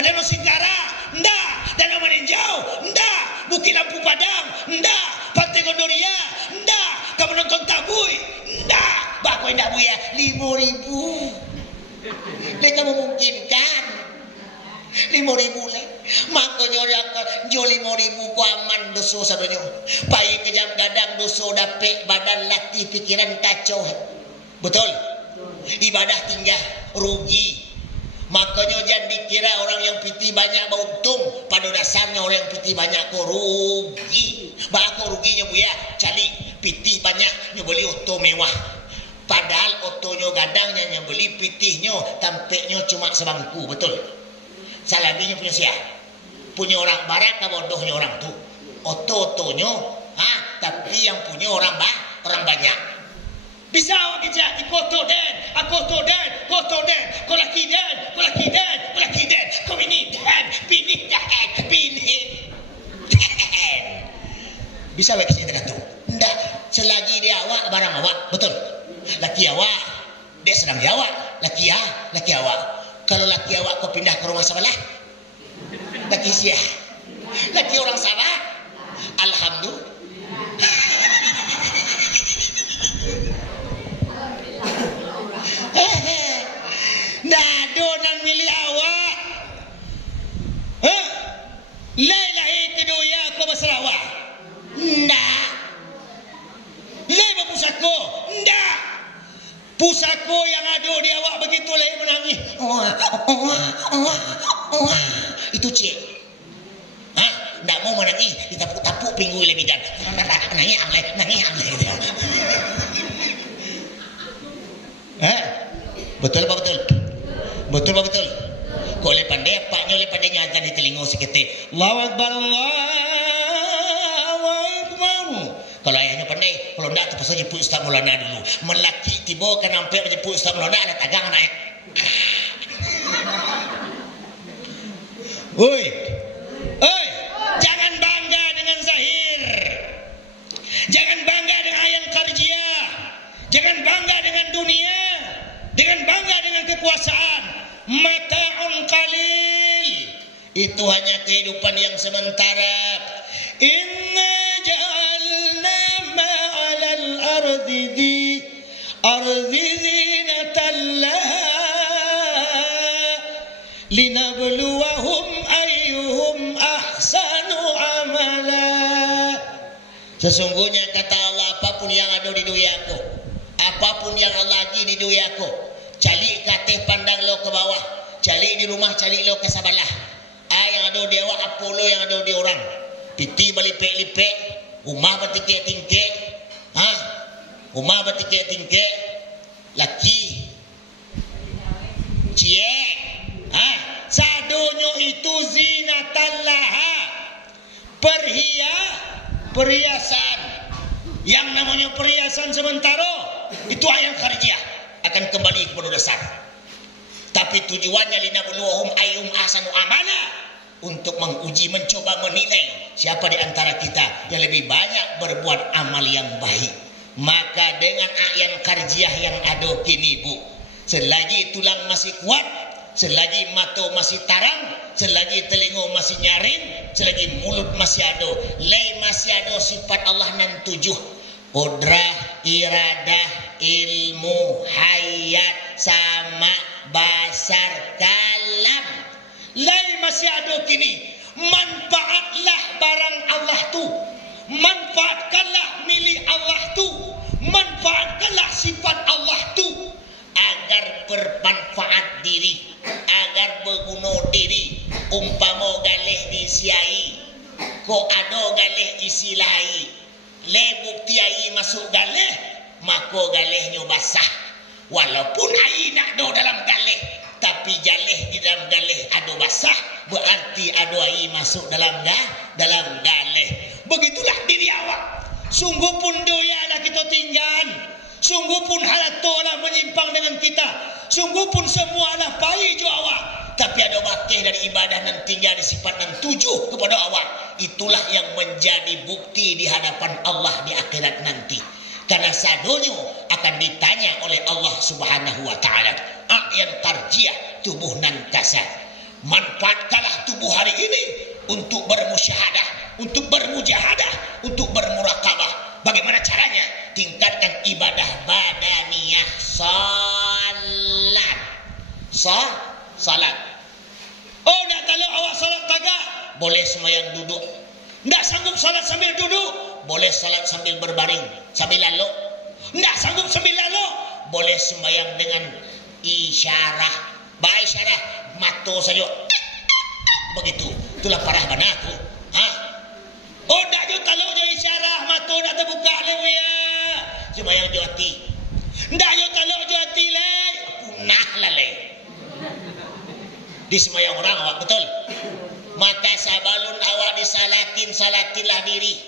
ada no Singkara. Nda, dan meninjau. Nda, Bukit Lampu Padang. Nda, Pantai Gondoria. Nda, kamu nonton Tabui. Nda, bakoi ndak buya 5.000. Mereka memungkinkan 5.000 le. Makanya orang jo 5.000 ku aman doso sabanya. Pai ke jam gadang doso dapet badan latih pikiran kacau. Betul? Ibadah tinggal rugi. Makanya jangan dikira orang yang piti banyak beruntung. Pada dasarnya orang yang piti banyak kok rugi. Bakal ruginya buya cari piti banyak nyebeli oto mewah. Padahal otonya gadangnya yang beli pitihnya tampeknya cuma sebangku. Betul? Salabinya punya siapa? Punya orang barat ke bodohnya orang tu. Otonya tapi yang punya orang banyak. Bisa awak kerja di koto den, koto den, kau laki den, kau bini den, bini. Bisa awak kerja dengan tu? Ndak, selagi dia awak barang awak, betul? Laki awak, dia sedang awak, laki awak. Kalau laki awak kau pindah ke rumah sebelah, laki siapa? Laki orang Sabah. Alhamdulillah. Nado nan milih awak. Lailahi kedoya ko Sarawak. Ndak. Leba pusako. Ndak. Pusako yang ada di awak begitu lai menangis. Itu cik. Ndak mau menangis, ditapuk-tapuk pinggul lebih dan. Nangis angle. Betul apa betul? Betul apa betul? Kau oleh pandai apanya oleh pandai nyata di telinga sikit. Allahu Akbar, Allahu Akbar. Kalau ayahnya pandai, kalau enggak terpaksa jemput Ustaz Maulana dulu. Melaki tiba kan sampai menjemput Ustaz Maulana ada tagang naik. Oi, jangan bangga dengan zahir. Jangan bangga dengan ayat karjiah. Jangan bangga dengan dunia. Dengan bangga dengan kekuasaan. Mata'un qalil. Itu hanya kehidupan yang sementara. Inna ja'alna ma'alal ardi zinatan laha linabluwahum ayyuhum ahsanu amala. Sesungguhnya kata Allah, apapun yang ada di duniaku, apapun yang Allah lagi di duniaku, cari katih pandang lo ke bawah, cari di rumah, cari lo ke sebelah. Yang ada di awak, apa lo yang ada di orang. Piti berlipek-lipek, rumah bertingkek-tingkek, rumah bertingkek-tingkek, laki, ciek, sadonyo itu zinatan laha, perhiasan. Yang namanya perhiasan sementara itu ayat karjiah akan kembali kepada dasar. Tapi tujuannya linabluwahum ayyuhum ahsanu amala, untuk menguji, mencoba menilai siapa di antara kita yang lebih banyak berbuat amal yang baik. Maka dengan ayat karjiah yang ada kini bu, selagi tulang masih kuat, selagi mata masih tarang, selagi telinga masih nyaring, selagi mulut masih ada, masih ada sifat Allah nan 7. Qudrah, iradah, ilmu, hayat, sama, basar, kalam. Masih ada kini. Manfaatlah barang Allah tu. Manfaatkanlah milik Allah tu. Manfaatkanlah sifat Allah tu. Agar bermanfaat diri, agar berguna diri. Umpama galih disiai, ko ada galih disilai, le bukti ai masuk galih, maka galihnya basah. Walaupun ai nak do dalam galih, tapi jalih di dalam galih ada basah, berarti ada ai masuk dalam galih. Begitulah diri awak. Sungguh pun doyalah kita tinggan. Sungguh pun halato lah menyimpang dengan kita. Sungguh pun semua lah pai jo awak. Tapi ada bakih dari ibadah nan tinggal di sifat nan tuju kepada awak. Itulah yang menjadi bukti di hadapan Allah di akhirat nanti. Karena sadonyo akan ditanya oleh Allah Subhanahu wa taala. A'yan tarjiah tubuh nan kasar. Manfaatkanlah tubuh hari ini untuk bermusyahadah, untuk bermujahadah, untuk bermuraqabah. Bagaimana caranya? Tingkatkan ibadah badaniyah, salat. Salat. Oh, nak kalau awak salat tagak, boleh sembahyang duduk. Tak sanggup salat sambil duduk, boleh salat sambil berbaring, sambil lalu. Tak sanggup sambil lalu, boleh sembahyang dengan isyarah. Baik isyarah, mata saja. Begitu. Itulah parah mana aku. Ha? Oh, tak jo kalau jo isyarah, mata nak terbuka lewe ya. Sembahyang jo hati. Tak jo kalau jo hati le, punah lah le. Di sembahyang orang awak betul. Maka sabalun awak salatinlah diri.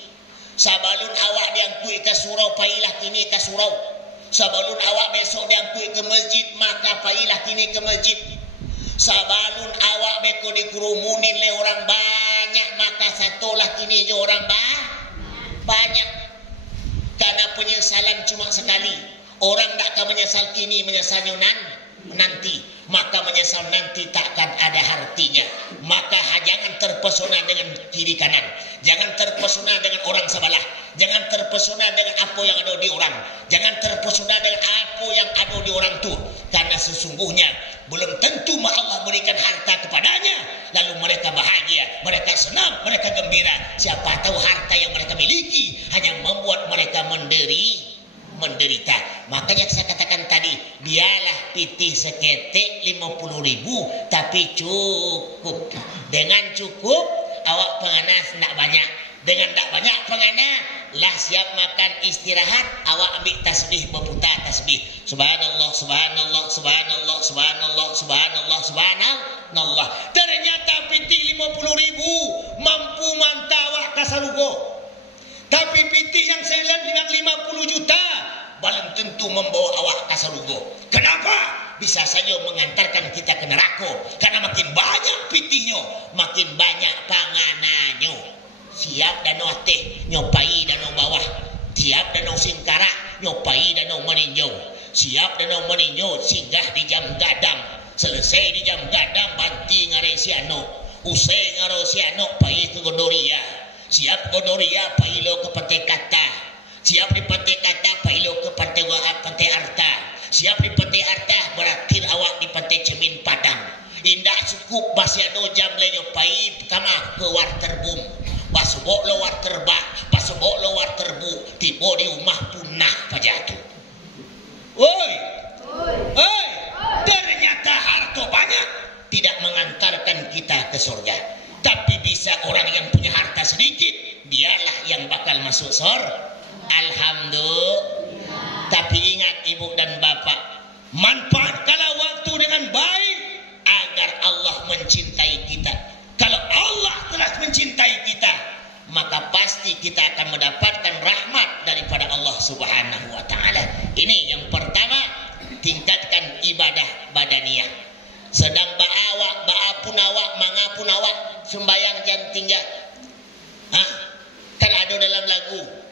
Sabalun awak diangkui ke surau, pailah kini ke surau. Sabalun awak besok diangkui ke masjid, maka pailah kini ke masjid. Sabalun awak beko dikerumunin le orang banyak, maka satulah kini je orang banyak. Karena penyesalan cuma sekali. Orang tak akan menyesal kini, menyesalnya nanti. Maka menyesal nanti takkan ada artinya. Maka jangan terpesona dengan kiri kanan. Jangan terpesona dengan orang sebelah. Jangan terpesona dengan apa yang ada di orang. Jangan terpesona dengan apa yang ada di orang tu. Karena sesungguhnya belum tentu Allah berikan harta kepadanya lalu mereka bahagia, mereka senang, mereka gembira. Siapa tahu harta yang mereka miliki hanya membuat mereka menderita. Makanya saya katakan tadi, biarlah pitih seketik 50.000 tapi cukup. Dengan cukup awak penganas tak banyak. Dengan tak banyak penganas lah siap makan istirahat, awak ambil tasbih, berputar tasbih. Subhanallah, subhanallah, subhanallah, subhanallah, subhanallah, subhanallah. Ternyata pitih 50.000 mampu mantawak kasalugo. Tapi pitih yang 50 juta belum tentu membawa awak ke surga. Kenapa? Bisa saja mengantarkan kita ke neraka. Karena makin banyak pitihnya, makin banyak panganannya. Siap danau teh, nyopai danau bawah. Siap danau singkara, nyopai danau meninjau. Siap danau meninjau, singgah di jam gadang. Selesai di jam gadang, banti ngaresiano. Usai ngaresiano, pai ke Gondoria. Siap Gondoria, pai lo ke Pantai Kata. Siap di Pantai Kata, pailo ke Pantai Arta. Siap di Pantai Arta, berakhir awak di Pantai Cermin Padang. Indah cukup basiano jam lenyo pai kama ke Waterboom. Pasubok lo Waterbak, pasubok lo Waterbu. Tiba di rumah punah pajatu. Oi. Ternyata harta banyak tidak mengantarkan kita ke surga. Tapi bisa orang yang punya harta sedikit, dialah yang bakal masuk surga. Alhamdulillah. Tapi ingat ibu dan bapak, manfaatkanlah waktu dengan baik agar Allah mencintai kita. Kalau Allah telah mencintai kita, maka pasti kita akan mendapatkan rahmat daripada Allah Subhanahu wa taala. Ini yang pertama, tingkatkan ibadah badaniyah. Sedang baapun awak, mangapun awak sembayang jangan tinggal. Kan ada dalam lagu.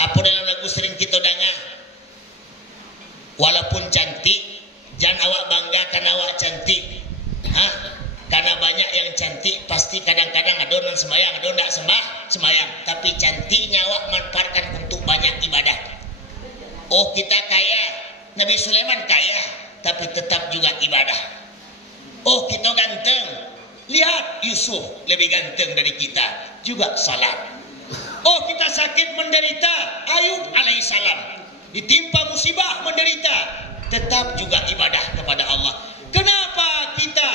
Apa dalam lagu sering kita dengar? Walaupun cantik, jangan awak banggakan awak cantik. Karena banyak yang cantik pasti kadang-kadang ada non sembahyang, ada tidak sembahyang. Tapi cantiknya awak manfaatkan untuk banyak ibadah. Oh, kita kaya, Nabi Sulaiman kaya, tapi tetap juga ibadah. Oh, kita ganteng, lihat Yusuf lebih ganteng dari kita, juga salat. Oh, kita sakit menderita, Ayub alaihissalam ditimpa musibah menderita, tetap juga ibadah kepada Allah. Kenapa kita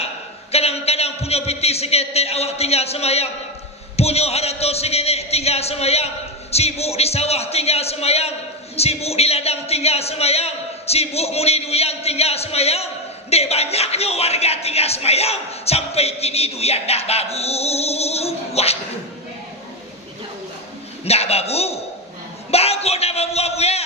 kadang-kadang punya piti seketek awak tinggal semayang, punya harato segini tinggal semayang, sibuk di sawah tinggal semayang, sibuk di ladang tinggal semayang, sibuk muni duyan tinggal semayang. Dek banyaknya warga tinggal semayang, sampai kini duyan dah babu. Wah, ndak babu, bagus dah babu ya.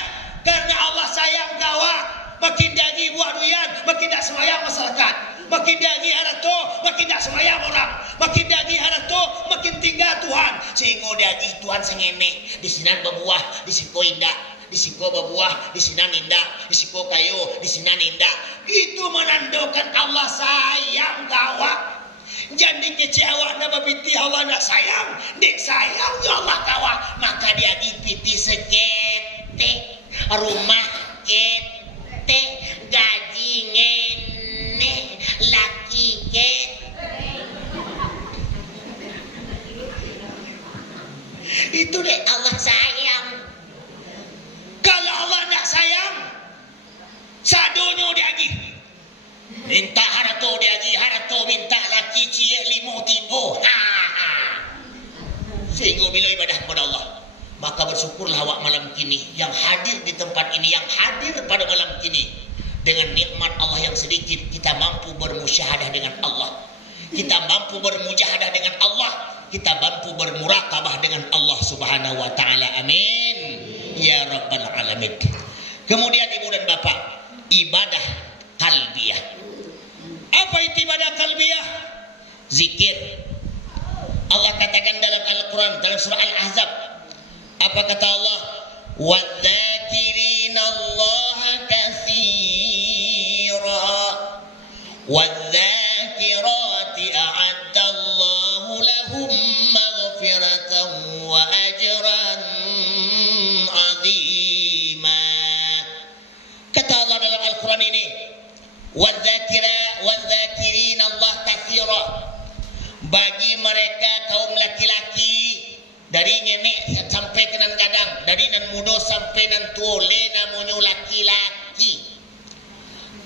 Karena Allah sayang kawak. Makin dagi buat duyan, makin tak semayang masyarakat. Makin dagi harato, makin tak semayang orang. Makin dagi harato, makin tinggal Tuhan. Sehingga dagi Tuhan sengene. Di sinan berbuah, di siko indah. Di siko berbuah, di sinan indah. Di siko kayu, di sinan indah. Itu menandakan Allah sayang kawak. Jadi kecewa na babiti Allah nak sayang. Dek sayang ya Allah kawak. Maka dia dipiti sekete. Rumah kete. Gaji ngene. Laki kete. Itu deh Allah sayang. Kalau Allah nak sayang, sadonyo dia lagi. Minta harato dia lagi, harato minta laki cie limo tigo. Sehingga bila ibadah kepada Allah, maka bersyukurlah awak malam kini yang hadir di tempat ini, yang hadir pada malam kini. Dengan nikmat Allah yang sedikit, kita mampu bermusyahadah dengan Allah. Kita mampu bermujahadah dengan Allah. Kita mampu bermurakabah dengan Allah Subhanahu wa taala. Amin ya rabbal alamin. Kemudian ibu dan bapak, ibadah qalbiyah. Apa itu ibadah qalbiyah? Zikir. Allah katakan dalam Al-Quran, dalam surah Al-Ahzab, apa kata Allah? وَالذَّاكِرِينَ اللَّهَ كَثِيرًا وَالذَّاكِرَاتِ أَعَدَّ اللَّهُ لَهُمْ مَغْفِرَةً وَأَجْرًا عَظِيمًا. Kata Allah dalam Al-Quran ini, وَالذَّاكِرِينَ اللَّهَ كَثِيرًا. Bagi mereka kaum laki-laki, dari nenek sampai ke nan gadang, dari nan muda sampai nan tua, le namanya laki-laki.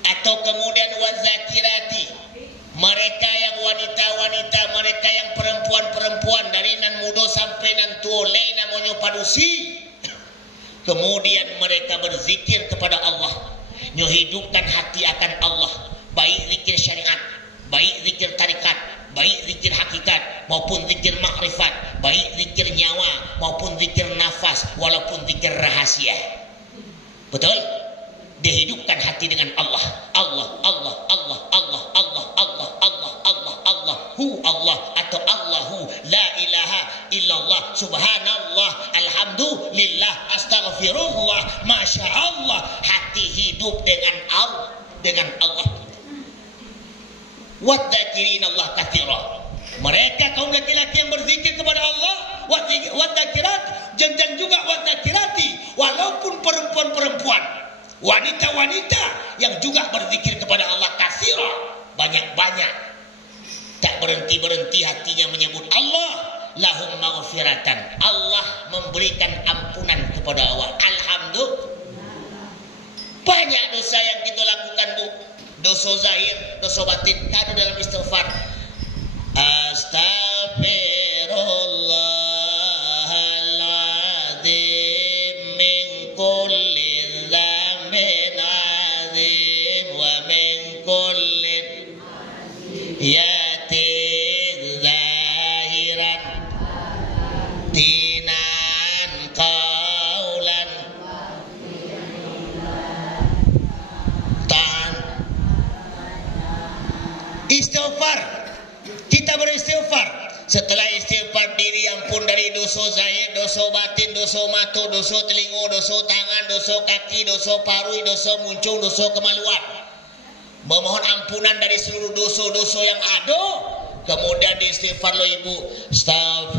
Atau kemudian wazakirati, mereka yang wanita-wanita, mereka yang perempuan-perempuan, dari nan muda sampai nan tua, le namanya padusi. Kemudian mereka berzikir kepada Allah, menghidupkan hati akan Allah, baik zikir syariat, baik zikir tarikat, baik zikir hakikat maupun zikir makrifat, baik zikir nyawa maupun zikir nafas, walaupun zikir rahasia. Betul? Dihidupkan hati dengan Allah. Allah, Allah, Allah, Allah, Allah, Allah, Allah, Allah, Allah, Allah atau Allahu la ilaha illallah, subhanallah, alhamdulillah, astaghfirullah, masya Allah. Hati hidup dengan Allah, dengan Allah. Wadzakirin Allah katsira. Mereka kaum laki-laki yang berzikir kepada Allah. Wadzakirat, dan juga wadzakirati, walaupun perempuan-perempuan, wanita-wanita yang juga berzikir kepada Allah katsira, banyak-banyak. Tak berhenti-berhenti hatinya menyebut Allah. Lahum maghfiratan. Allah memberikan ampunan kepada awak. Alhamdulillah. Banyak dosa yang kita lakukan, Bu. Dosa zahir, dosa batin, ada dalam istighfar. Astaghfirullahaladzim min kulli dzambin azim wa min kulli yati zahiran tinan qaulan istighfar. Kita beristighfar. Setelah istighfar diri ampun dari dosa zahir, dosa batin, dosa mata, dosa telinga, dosa tangan, dosa kaki, dosa paru, dosa muncung, dosa kemaluan. Memohon ampunan dari seluruh dosa-dosa yang ada. Kemudian diistighfar lo ibu. Astaghfirullah